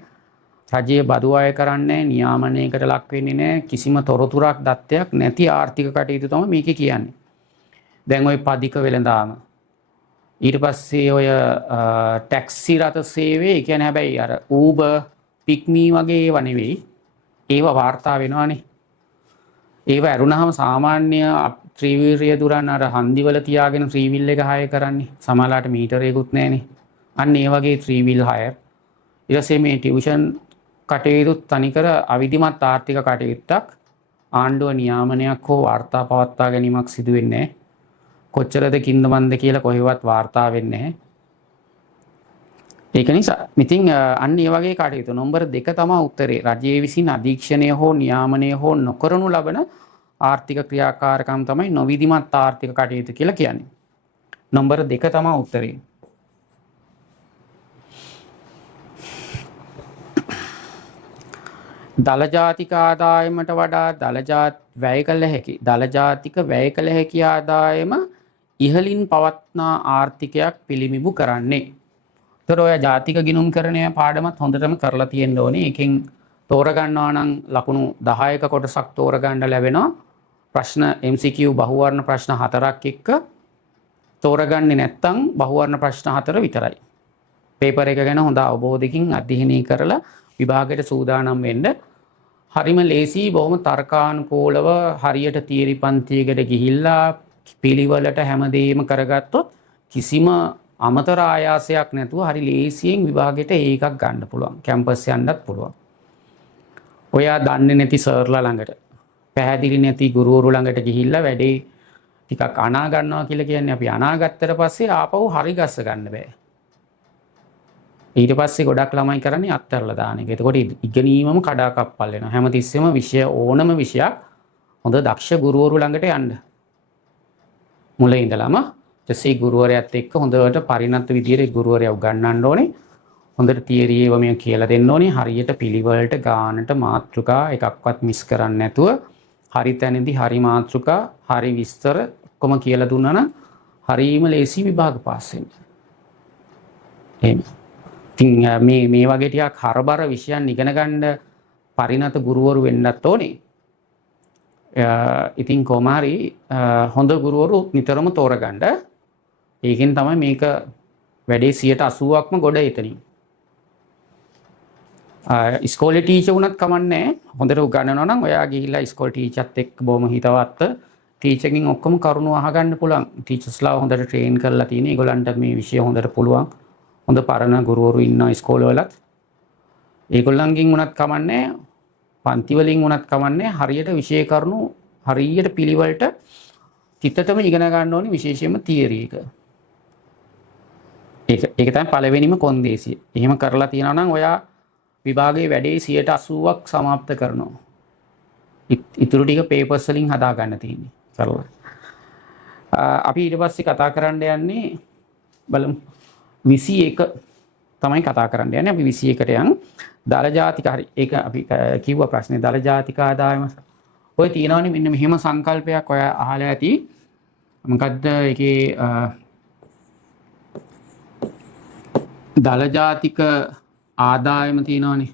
රජයේ බදු අය කරන්නේ නියාමනයකට ලක් වෙන්නේ නැහැ. කිසිම තොරතුරක් දත්තයක් නැති ආර්ථික කටයුතු තමයි මේකේ කියන්නේ. දැන් ওই පදික වෙළඳාම ඊට පස්සේ ඔය ටැක්සි රථ සේවය කියන්නේ හැබැයි අර Uber Pikmi වගේ ඒවා නෙවෙයි. ඒවා වාර්තා වෙනවානේ. ඒවා ඇරුණාම සාමාන්‍ය ත්‍රිවිල් දුරන් අර හන්දිවල තියාගෙන ත්‍රිවිල් එක හය කරන්නේ. සමහරලාට මීටරයකුත් නැහනේ. අන්න ඒ වගේ ත්‍රිවිල් හයර්. ඊට පස්සේ මේ ටියුෂන් කටයුතු තනිකර අවිධිමත් ආර්ථික කටයුත්තක් ආණ්ඩුව නියාමනයක් හෝ වාර්තා පවත්වා ගැනීමක් සිදු වෙන්නේ නැහැ. කොච්චරද කින්දමන්ද කියලා කොහෙවත් වාර්තා වෙන්නේ නැහැ. ඒක නිසා ඉතින් අන්න ඒ වගේ කටයුතු නම්බර 2 තමයි උත්තරේ. රජයේ විසින් අධීක්ෂණය හෝ නියාමනය හෝ නොකරනු ලබන ආර්ථික ක්‍රියාකාරකම් තමයි නොවිධිමත් ආර්ථික කටයුතු කියලා කියන්නේ. නම්බර 2 තමයි උත්තරේ. දල ජාතික ආදායමට වඩා දල වැය කළ හැකි දල ජාතික වැය කළ හැකි ආදායම ඉහළින් පවත්නා ආර්ථිකයක් පිළිඹු කරන්නේ. ඒතර ඔය ජාතික ගිණුම්කරණය පාඩමත් හොඳටම කරලා තියෙන්න ඕනේ. එකෙන් තෝරගන්නවා නම් ලකුණු 10ක කොටසක් තෝරගන්න ලැබෙනවා. ප්‍රශ්න MCQ බහුවර්ණ ප්‍රශ්න 4ක් එක්ක තෝරගන්නේ නැත්නම් බහුවර්ණ ප්‍රශ්න 4 විතරයි. පේපර් එක ගැන හොඳ අවබෝධයකින් අධ්‍යයනය කරලා විභාගයට සූදානම් වෙන්න. හරිම ලේසි බොහොම තර්කානුකූලව හරියට තියරි පන්තියකට ගිහිල්ලා පිළිවෙලට හැමදේම කරගත්තොත් කිසිම අමතර ආයාසයක් නැතුව හරි ලේසියෙන් විභාගයට ඒකක් ගන්න පුළුවන්. කැම්පස් යන්නත් පුළුවන්. ඔයා දන්නේ නැති සර්ලා ළඟට, පැහැදිලි නැති ගුරුවරු ළඟට ගිහිල්ලා වැඩේ ටිකක් අනා ගන්නවා කියලා කියන්නේ අපි අනාගත්තට පස්සේ ආපහු හරි ගස්ස ගන්න බෑ. ඊට පස්සේ ගොඩක් ළමයි කරන්නේ අත්හැරලා දාන එක. එතකොට ඉගෙනීමම කඩාකප්පල් වෙනවා. හැමතිස්සෙම විෂය ඕනම විෂයක් හොඳ දක්ෂ ගුරුවරු ළඟට යන්න. මුලින් ඉඳලම ඊටසේ ගුරුවරයාත් එක්ක හොඳට පරිණත විදියට ගුරුවරයා උගන්වන්න ඕනේ. හොඳට තියරි ඒවා මේ කියලා දෙන්න ඕනේ. හරියට පිළිවෙලට ගානට මාතෘකා එකක්වත් මිස් කරන්නේ නැතුව හරි තැනදී හරි මාතෘකා හරි විස්තර ඔක්කොම කියලා දුන්නා නම් හරීම ලේසි විභාග පාස් වෙන්න. එහෙනම් ඉතින් මේ වගේ ටිකක් හරබර විෂයන් ඉගෙන ගන්න පරිණත ගුරුවරු වෙන්නත් ඕනේ. ඉතින් කොහොම හරි හොඳ ගුරුවරු නිතරම තෝරගන්න. ඒකෙන් තමයි මේක වැඩේ 80%ක්ම ගොඩ එතනින්. ඉස්කෝලේ ටීචර් වුණත් කමන්නේ හොඳට උගන්වනවා නම් ඔයා ගිහිල්ලා ඉස්කෝලේ ටීචර්ත් එක්ක බොහොම හිතවත් ටීචර්ගෙන් ඔක්කොම කරුණු අහගන්න පුළුවන්. ටීචර්ස්ලා හොඳට ට්‍රේන් කරලා තියෙන. ඒගොල්ලන්ට මේ විෂය හොඳට පුළුවන්. හොඳ පරණ ගුරුවරු ඉන්නවා ඉස්කෝලවලත්. ඒගොල්ලන්ගෙන් වුණත් කමන්නේ පන්ති වලින් වුණත් කමන්නේ හරියට විෂය කරුණු හරියට පිළිවෙලට තිතටම ඉගෙන ගන්න ඕනේ විශේෂයෙන්ම තියරි එක. ඒක තමයි පළවෙනිම කොන්දේසිය. එහෙම කරලා තියනවා නම් ඔයා විභාගයේ වැඩේ 80%ක් સમાપ્ત කරනවා. ඉතුරු ටික පේපර්ස් වලින් හදා ගන්න තියෙන්නේ. කරලා. අපි ඊට පස්සේ කතා කරන්න යන්නේ බලමු 21 තමයි කතා කරන්න යන්නේ. අපි 21ට යන් දල ජාතික හරි. ඒක අපි කිව්ව ප්‍රශ්නේ දල ජාතික ආදායම. ඔය තියෙනවනේ මෙන්න මෙහෙම සංකල්පයක් ඔය අහලා ඇති. මොකද්ද ඒකේ දල ජාතික ආදායම තියෙනවනේ.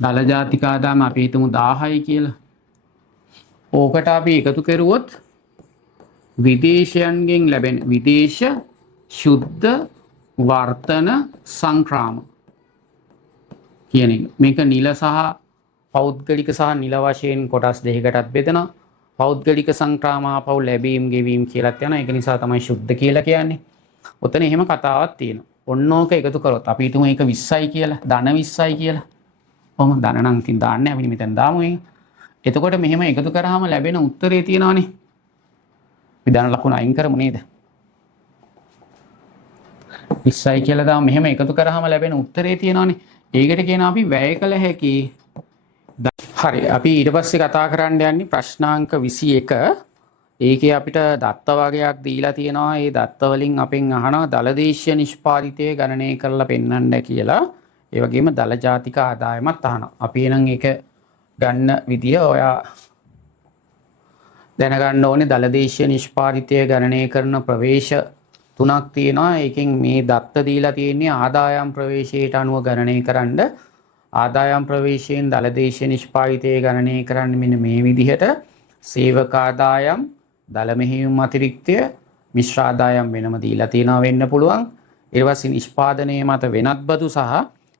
දල ජාතික ආදායම අපි හිතමු 1000යි කියලා. ඕකට අපි එකතු කරුවොත් විදේශයන්ගෙන් ලැබෙන විදේශ ශුද්ධ වර්තන සංක්‍රාම කියන එක. මේක නිල සහ පෞද්ගලික සහ නිල වශයෙන් කොටස් දෙකකටත් බෙදෙනවා. පෞද්ගලික සංක්‍රාමාපව් ලැබීම් ගෙවීම් කියලාත් යනවා. ඒක නිසා තමයි ශුද්ධ කියලා කියන්නේ. ඔතන එහෙම කතාවක් තියෙනවා. ඔන්න ඕක එකතු කරොත් අපි හිතමු ඒක 20යි කියලා, ධන 20යි කියලා. කොහොම ධන නම් ඉතින් දාන්නේ අපි මෙතන දාමු ඒක. එතකොට මෙහෙම එකතු කරාම ලැබෙන උත්තරේ තියෙනවනේ. අපි ධන ලකුණ අයින් කරමු නේද? 20යි කියලා දාමු. මෙහෙම එකතු කරාම ලැබෙන උත්තරේ තියෙනවනේ. ඒකට කියන අපි වැය කළ හැකි. හරි. අපි ඊට පස්සේ කතා කරන්න යන්නේ ප්‍රශ්නාංක 21. ඒකේ අපිට දත්ත වගයක් දීලා තියෙනවා. ඒ දත්ත වලින් අපෙන් අහනවා දලදේශීය නිෂ්පාදිතය ගණනය කරලා පෙන්වන්න කියලා. ඒ වගේම දල ජාතික ආදායමත් අහනවා. අපි එහෙනම් ඒක ගන්න විදිය ඔයා දැනගන්න ඕනේ. දලදේශීය නිෂ්පාදිතය ගණනය කරන ප්‍රවේශ තුනක් තියෙනවා. ඒකෙන් මේ දත්ත දීලා තියෙන්නේ ආදායම් ප්‍රවේශයට අනුව ගණනය කරන්න. ආදායම් ප්‍රවේශයෙන් දලදේශීය නිෂ්පාදිතය ගණනය කරන්න මෙන්න මේ විදිහට සේවක ආදායම්, දල මෙහෙයුම් අතිරික්තය, මිශ්‍ර ආදායම් වෙනම දීලා තියෙනවා වෙන්න පුළුවන්. ඊට පස්සේ නිෂ්පාදනයේ මත වෙනත් බදු සහ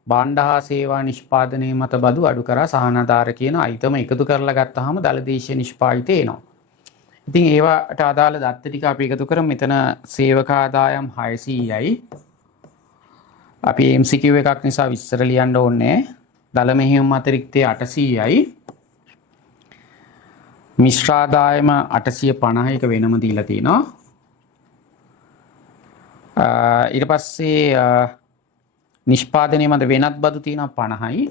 භාණ්ඩ හා සේවා නිෂ්පාදනයේ මත බදු අඩු කරා සහනාධාර කියන අයිතම එකතු කරලා ගත්තාම දලදේශීය නිෂ්පාදිතය එනවා. ඉතින් ඒවට අදාළ දත්ත ටික අපි එකතු කරමු. මෙතන සේවක ආදායම් 600යි. අපි MCQ එකක් නිසා විස්තර ලියන්න ඕනේ. දල මෙහෙයුම් අතිරික්තය 800යි. මිශ්‍ර ආදායම 850 එක වෙනම දීලා තිනවා. ඊට පස්සේ නිෂ්පාදනයේ මත වෙනත් බදු තියෙනවා 50යි.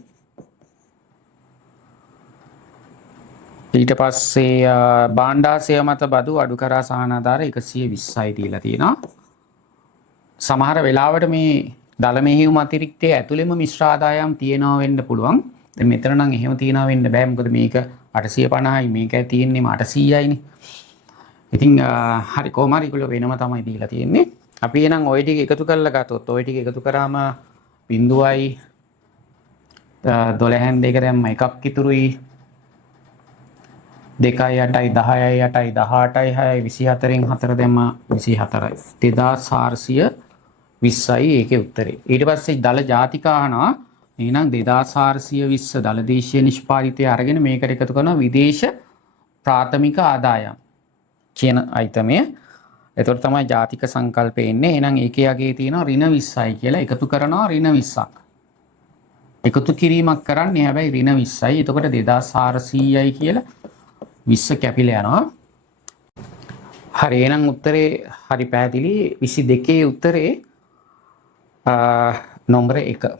ඊට පස්සේ භාණ්ඩාසය මත බදු අඩු කරා සහනාධාර 120යි දීලා තියෙනවා. සමහර වෙලාවට මේ දල මෙහෙයුම් අතිරික්තයේ ඇතුළෙම මිශ්‍ර ආදායම් තියෙනවා වෙන්න පුළුවන්. දැන් මෙතන නම් එහෙම තියනවා වෙන්න බෑ. මොකද මේක 850යි මේකයි තියෙන්නේ 800යිනේ. ඉතින් හරි කොහොම හරි ඒගොල්ලෝ වෙනම තමයි දීලා තියෙන්නේ. අපි එහෙනම් ওই ටික එකතු කරලා ගත්තොත් ওই ටික එකතු කරාම බිඳුවයි 12න් දෙක දැම්ම එකක් ඉතුරුයි. 2යි 8යි 10යි 8යි 18යි 6යි 24න් 4 දැම්ම 24යි. 2420යි ඒකේ උත්තරේ. ඊට පස්සේ දල ජාතික අහනවා. එහෙනම් 2420 දලදේශීය නිෂ්පාදිතය අරගෙන මේකට එකතු කරනවා විදේශ ප්‍රාථමික ආදායම් කියන අයිතමය. එතකොට තමයි ජාතික සංකල්පය එන්නේ. එහෙනම් ඒකේ යගේ තියෙනවා ඍණ 20යි කියලා එකතු කරනවා ඍණ 20ක්. එකතු කිරීමක් කරන්නේ හැබැයි ඍණ 20යි. එතකොට 2400යි කියලා 20 කැපිලා යනවා. හරි එහෙනම් උත්තරේ හරි පැහැදිලි. 22 උත්තරේ නම්බර 1.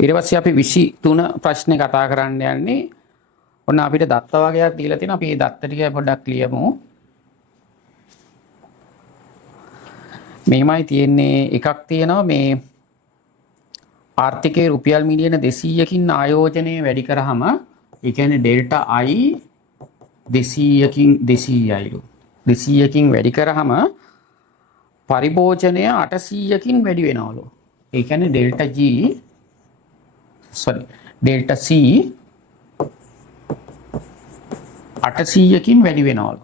ඊට පස්සේ අපි 23 ප්‍රශ්නේ කතා කරන්න යන්නේ. ඔන්න අපිට දත්ත වගයක් දීලා තියෙනවා. අපි මේ දත්ත ටික පොඩ්ඩක් ලියමු. මේමයි තියෙන්නේ එකක් තියෙනවා මේ ආර්ථිකයේ රුපියල් මිලියන 200කින් ආයෝජනය වැඩි කරාම ඒ කියන්නේ ඩෙල්ටා I 200කින් 200කින් වැඩි කරාම පරිභෝජනය 800කින් වැඩි වෙනවලු. ඒ කියන්නේ ඩෙල්ටා C 800කින් වැඩි වෙනවලු.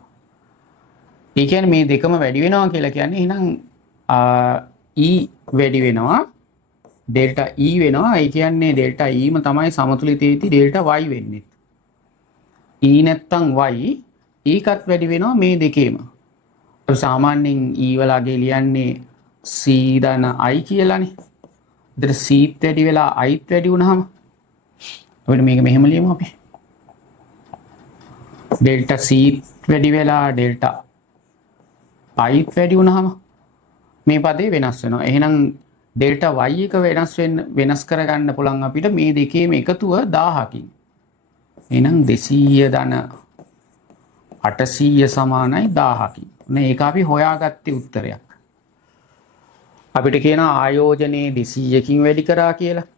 ඒ කියන්නේ මේ දෙකම වැඩි වෙනවා කියලා කියන්නේ එහෙනම් E වැඩි වෙනවා ඩෙල්ටා E වෙනවා. ඒ කියන්නේ ඩෙල්ටා E ම තමයි සමතුලිතයේදී ඩෙල්ටා Y වෙන්නේ. E නැත්තම් Y ඒකත් වැඩි වෙනවා මේ දෙකේම. අපි සාමාන්‍යයෙන් E වලගේ ලියන්නේ C ධන I කියලානේ. ඒතර C වැඩි වෙලා I වැඩි වුණාම අපිට මේක මෙහෙම ලියමු අපි. ඩෙල්ටා c වැඩි වෙලා ඩෙල්ටා i වැඩි වුණාම මේ පදේ වෙනස් වෙනවා. එහෙනම් ඩෙල්ටා y එක වෙනස් කරගන්න පුළුවන් අපිට මේ දෙකේම එකතුව 1000කින්. එහෙනම් 200 ධන 800 සමානයි 1000කින්. මේක අපි හොයාගත්තේ උත්තරයක්. අපිට කියනවා ආයෝජනයේ 200කින් වැඩි කරා කියලා.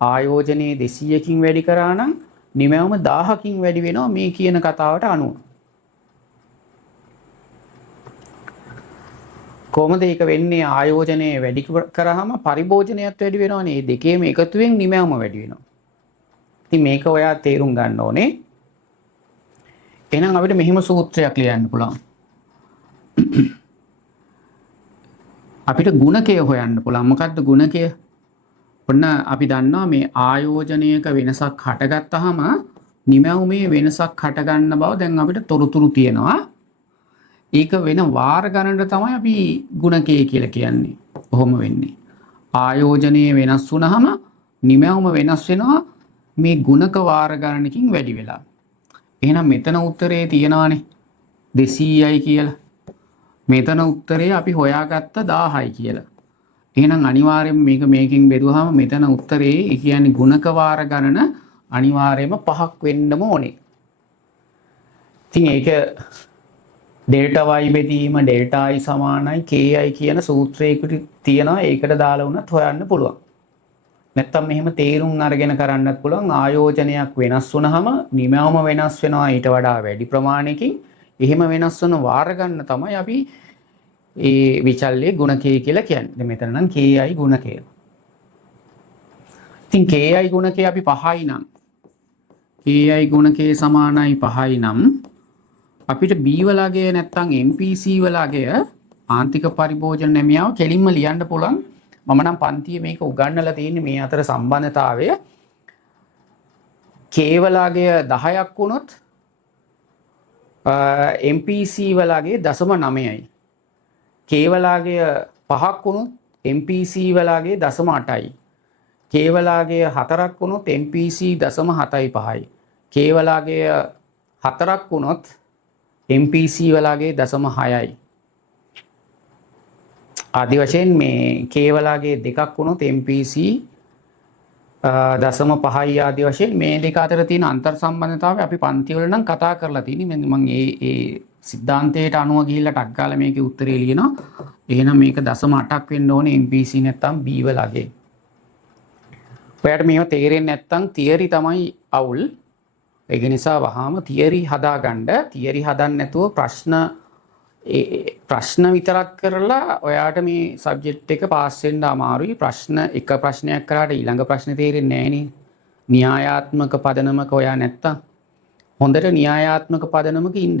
ආයෝජනයේ 200කින් වැඩි කරා නම් නිමැවුම 1000කින් වැඩි වෙනවා මේ කියන කතාවට අනුව. කොහොමද ඒක වෙන්නේ? ආයෝජනයේ වැඩි කරාම පරිභෝජනයත් වැඩි වෙනවනේ. මේ දෙකේම එකතුවෙන් නිමැවුම වැඩි වෙනවා. ඉතින් මේක ඔයා තේරුම් ගන්න ඕනේ. එහෙනම් අපිට මෙහිම සූත්‍රයක් ලියන්න පුළුවන්. අපිට ගුණකය හොයන්න පුළුවන්. මොකද්ද ගුණකය? ඔන්න අපි දන්නවා මේ ආයෝජනයක වෙනසක් හටගත්තාම නිමැවුමේ වෙනසක් හටගන්න බව දැන් අපිට තොරතුරු තියෙනවා. ඒක වෙන වාර ගණනට තමයි අපි ගුණකය කියලා කියන්නේ. කොහොම වෙන්නේ? ආයෝජනයේ වෙනස් වුණාම නිමැවුම වෙනස් වෙනවා මේ ගුණක වාර ගණනකින් වැඩි වෙලා. එහෙනම් මෙතන උත්තරේ තියනවානේ 200යි කියලා. මෙතන උත්තරේ අපි හොයාගත්ත 1000යි කියලා. එහෙනම් අනිවාර්යයෙන් මේකෙන් බෙදුවාම මෙතන උත්තරේ ඒ කියන්නේ ගුණක වාර ගණන අනිවාර්යයෙන්ම 5ක් වෙන්නම ඕනේ. ඉතින් ඒක ඩෙල්ටා y බෙදීම ඩෙල්ටා i සමානයි ki කියන සූත්‍රයකට තියෙනවා. ඒකට දාලා වුණත් හොයන්න පුළුවන්. නැත්තම් මෙහෙම තේරුම් අරගෙන කරන්නත් පුළුවන්. ආයෝජනයක් වෙනස් වුණාම නිමැවුම වෙනස් වෙනවා ඊට වඩා වැඩි ප්‍රමාණයකින්. එහෙම වෙනස් වෙන වාර ගන්න තමයි අපි ඒ විචල්්‍යයේ ගුණකය කියලා කියන්නේ. මෙතන නම් ki ගුණකය. ඉතින් ki ගුණකය අපි 5යි නම් ki ගුණකය සමානයි 5යි නම් අපිට b වලගේ නැත්තම් MPC වලගේ ආන්තික පරිභෝජන නැමියාව කෙලින්ම ලියන්න පුළුවන්. මම නම් පන්තියේ මේක උගන්වලා තියෙන්නේ මේ අතර සම්බන්ධතාවය. k වලගේ 10ක් වුණොත් MPC වලගේ 0.9යි. k වලගේ 5ක් වුණොත් MPC වලගේ 0.8යි. k වලගේ 4ක් වුණොත් MPC 0.75යි. k වලගේ 4ක් වුණොත් MPC වලගේ 0.6යි. ආදි වශයෙන් මේ k වලගේ දෙකක් වුණොත් MPC 0.5යි ආදි වශයෙන් මේ දෙක අතර තියෙන අන්තර් සම්බන්ධතාවය අපි පන්ති වල නම් කතා කරලා තියෙන්නේ. මම ඒ සිද්ධාන්තයට අනුව ගිහිල්ලා ටක් ගාලා මේකේ උත්තරේ ලියනවා. එහෙනම් මේක 0.8ක් වෙන්න ඕනේ MPC නැත්තම් B වලගේ. ඔයාලට මේව තේරෙන්නේ නැත්තම් තියරි තමයි අවුල්. ඒක නිසා වහාම තියරි හදාගන්න. තියරි හදන්න නැතුව ප්‍රශ්න විතරක් කරලා ඔයාට මේ සබ්ජෙක්ට් එක පාස් වෙන්න අමාරුයි. එක ප්‍රශ්නයක් කරාට ඊළඟ ප්‍රශ්නේ තේරෙන්නේ නැහැ නේ. න්‍යායාත්මක පදනමක ඔයා නැත්තම් හොඳට න්‍යායාත්මක පදනමක ඉන්න.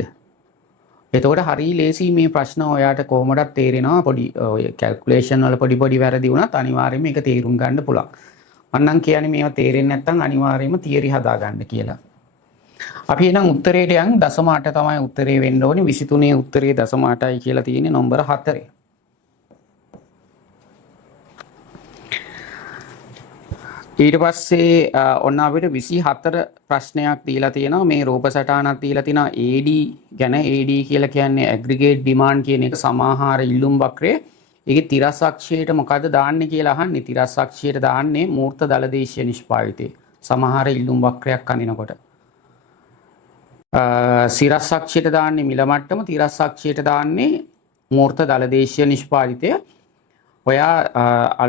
එතකොට හරි ලේසි මේ ප්‍රශ්න ඔයාට කොහොමදත් තේරෙනවා. පොඩි ඔය කැල්කියුලේෂන් වල පොඩි වැරදි වුණත් අනිවාර්යයෙන්ම මේක තේරුම් ගන්න පුළුවන්. මන්නම් කියන්නේ මේවා තේරෙන්නේ නැත්තම් අනිවාර්යයෙන්ම තියරි හදාගන්න කියලා. අපි එහෙනම් උත්තරේට යන් 0.8 තමයි උත්තරේ වෙන්න ඕනේ. 23 උත්තරේ 0.8යි කියලා තියෙන්නේ නම්බර 4. ඊට පස්සේ ඔන්න අපිට 24 ප්‍රශ්නයක් දීලා තියෙනවා. මේ රූප සටහනක් දීලා තිනවා AD ගැන. AD කියලා කියන්නේ ඇග්‍රිගේට් ඩිමාන්ඩ් කියන එක සමාහාර ඉල්ලුම් වක්‍රය. ඒකේ තිරස් අක්ෂයට මොකද දාන්නේ කියලා අහන්නේ. තිරස් අක්ෂයට දාන්නේ මූර්ත දලදේශීය නිෂ්පාදිතේ. සමාහාර ඉල්ලුම් වක්‍රයක් අඳිනකොට සිරස් අක්ෂයට දාන්නේ මිල මට්ටම, තිරස් අක්ෂයට දාන්නේ මූර්ත දලදේශීය නිෂ්පාදිතය. ඔයා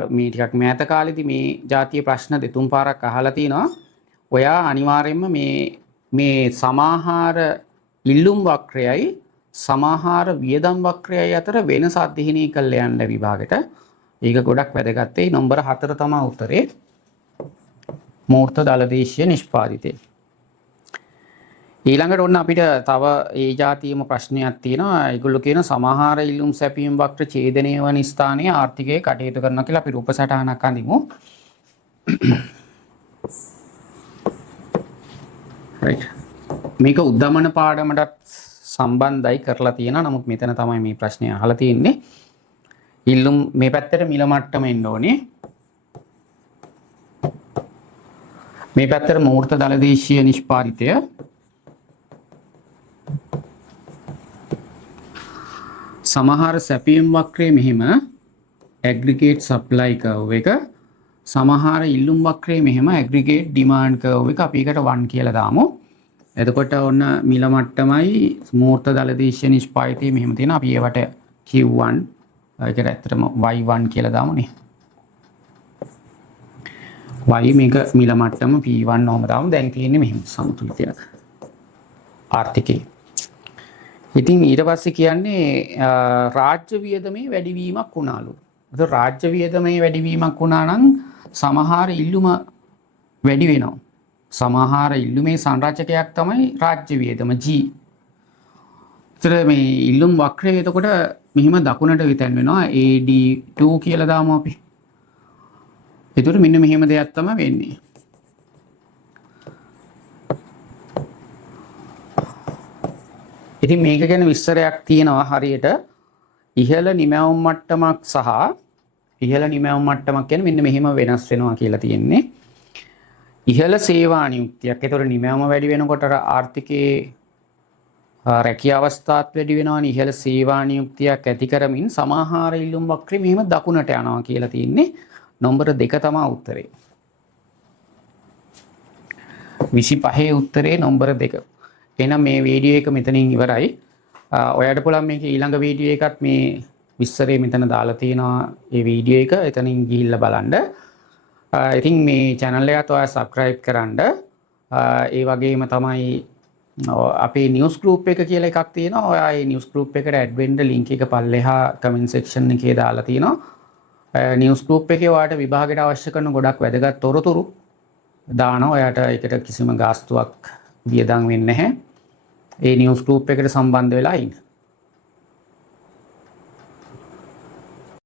මේ ටිකක් මෑත කාලෙදී මේ ජාතිය ප්‍රශ්න දෙතුන් පාරක් අහලා තිනවා. ඔයා අනිවාර්යයෙන්ම මේ සමාහාර ඉල්ලුම් වක්‍රයයි සමාහාර වියදම් වක්‍රයයි අතර වෙනස අධ්‍යයනය කරලා යන්න විභාගෙට. ඒක ගොඩක් වැදගත්. ඒ නම්බර 4 තමයි උත්තරේ. මූර්ත දලදේශීය නිෂ්පාදිතය. ඊළඟට ඔන්න අපිට තව ඒ જાතියේම ප්‍රශ්නයක් තියෙනවා. ඒගොල්ලෝ කියන සමාහාර ඉල්ලුම් සැපීම් වක්‍ර ඡේදනය වන ස්ථානයේ ආර්ථිකයේ කටයුතු කරනවා කියලා අපි රූප සටහනක් අඳිමු. right. මේක උද්දමන පාඩමටත් සම්බන්ධයි කරලා තියෙනවා. නමුත් මෙතන තමයි මේ ප්‍රශ්නේ අහලා තියෙන්නේ. ඉල්ලුම් මේ පැත්තට මිල මට්ටම එන්න ඕනේ. මේ පැත්තට මූර්ත දලදේශීය නිෂ්පාදිතය සමහර සැපීම් වක්‍රය මෙහෙම ඇග්‍රිගේට් සප්ලයි කර්ව් එක සමහර ඉල්ලුම් වක්‍රය මෙහෙම ඇග්‍රිගේට් ඩිමාන්ඩ් කර්ව් එක අපි එකට 1 කියලා දාමු. එතකොට ඔන්න මිල මට්ටමයි මූර්ත දලදේශීය නිෂ්පාදිතය මෙහෙම තියෙනවා. අපි ඒවට Q1 ඒකට ඇත්තටම Y1 කියලා දාමුනේ. Y මේක මිල මට්ටම P1 ඕම දාමු. දැන් තියෙන්නේ මෙහෙම සමතුලිතයක් ආර්ථිකේ. ඉතින් ඊට පස්සේ කියන්නේ රාජ්‍ය වියදමේ වැඩිවීමක් වුණාලු. ඒතර රාජ්‍ය වියදමේ වැඩිවීමක් වුණා නම් සමහර ඉල්ලුම වැඩි වෙනවා. සමහර ඉල්ලුමේ සංරචකයක් තමයි රාජ්‍ය වියදම G. ඒතර මේ ඉල්ලුම් වක්‍රය එතකොට මෙහිම දකුණට විතැන් වෙනවා AD2 කියලා දාමු අපි. ඒතර මෙන්න මෙහෙම දෙයක් තමයි වෙන්නේ. ඉතින් මේක ගැන විස්තරයක් තියෙනවා හරියට ඉහළ නිමැවුම් මට්ටමක් සහ ඉහළ නිමැවුම් මට්ටමක් කියන්නේ මෙන්න මෙහෙම වෙනස් වෙනවා කියලා තියෙන්නේ. ඉහළ සේවා නියුක්තියක්. ඒතකොට නිමැවුම වැඩි වෙනකොට ආර්ථිකයේ රැකියා අවස්ථාත් වැඩි වෙනවානේ. ඉහළ සේවා නියුක්තියක් ඇති කරමින් සමාහාර ඉල්ලුම් වක්‍රය මෙහෙම දකුණට යනවා කියලා තියෙන්නේ. නම්බර 2 තමයි උත්තරේ. 25 උත්තරේ නම්බර 2. එහෙනම් මේ වීඩියෝ එක මෙතනින් ඉවරයි. ඔයාලට පුළුවන් මේකේ ඊළඟ වීඩියෝ එකත් මේ විස්තරේ මෙතන දාලා තියෙනවා. ඒ වීඩියෝ එක එතනින් ගිහිල්ලා බලන්න. ඉතින් මේ channel එකට ඔයා subscribe කරන්න. ඒ වගේම තමයි අපේ news group එක කියලා එකක් තියෙනවා. ඔයා ඒ news group එකට add වෙන්න link එක පල්ලෙහා comment section එකේ දාලා තියෙනවා. news group එකේ ඔයාලට විභාගයට අවශ්‍ය කරන ගොඩක් වැදගත් තොරතුරු දානවා. ඔයාලට ඒකට කිසිම ගාස්තුවක් වියදම් වෙන්නේ නැහැ. ඒ news group එකට සම්බන්ධ වෙලා ඉන්න.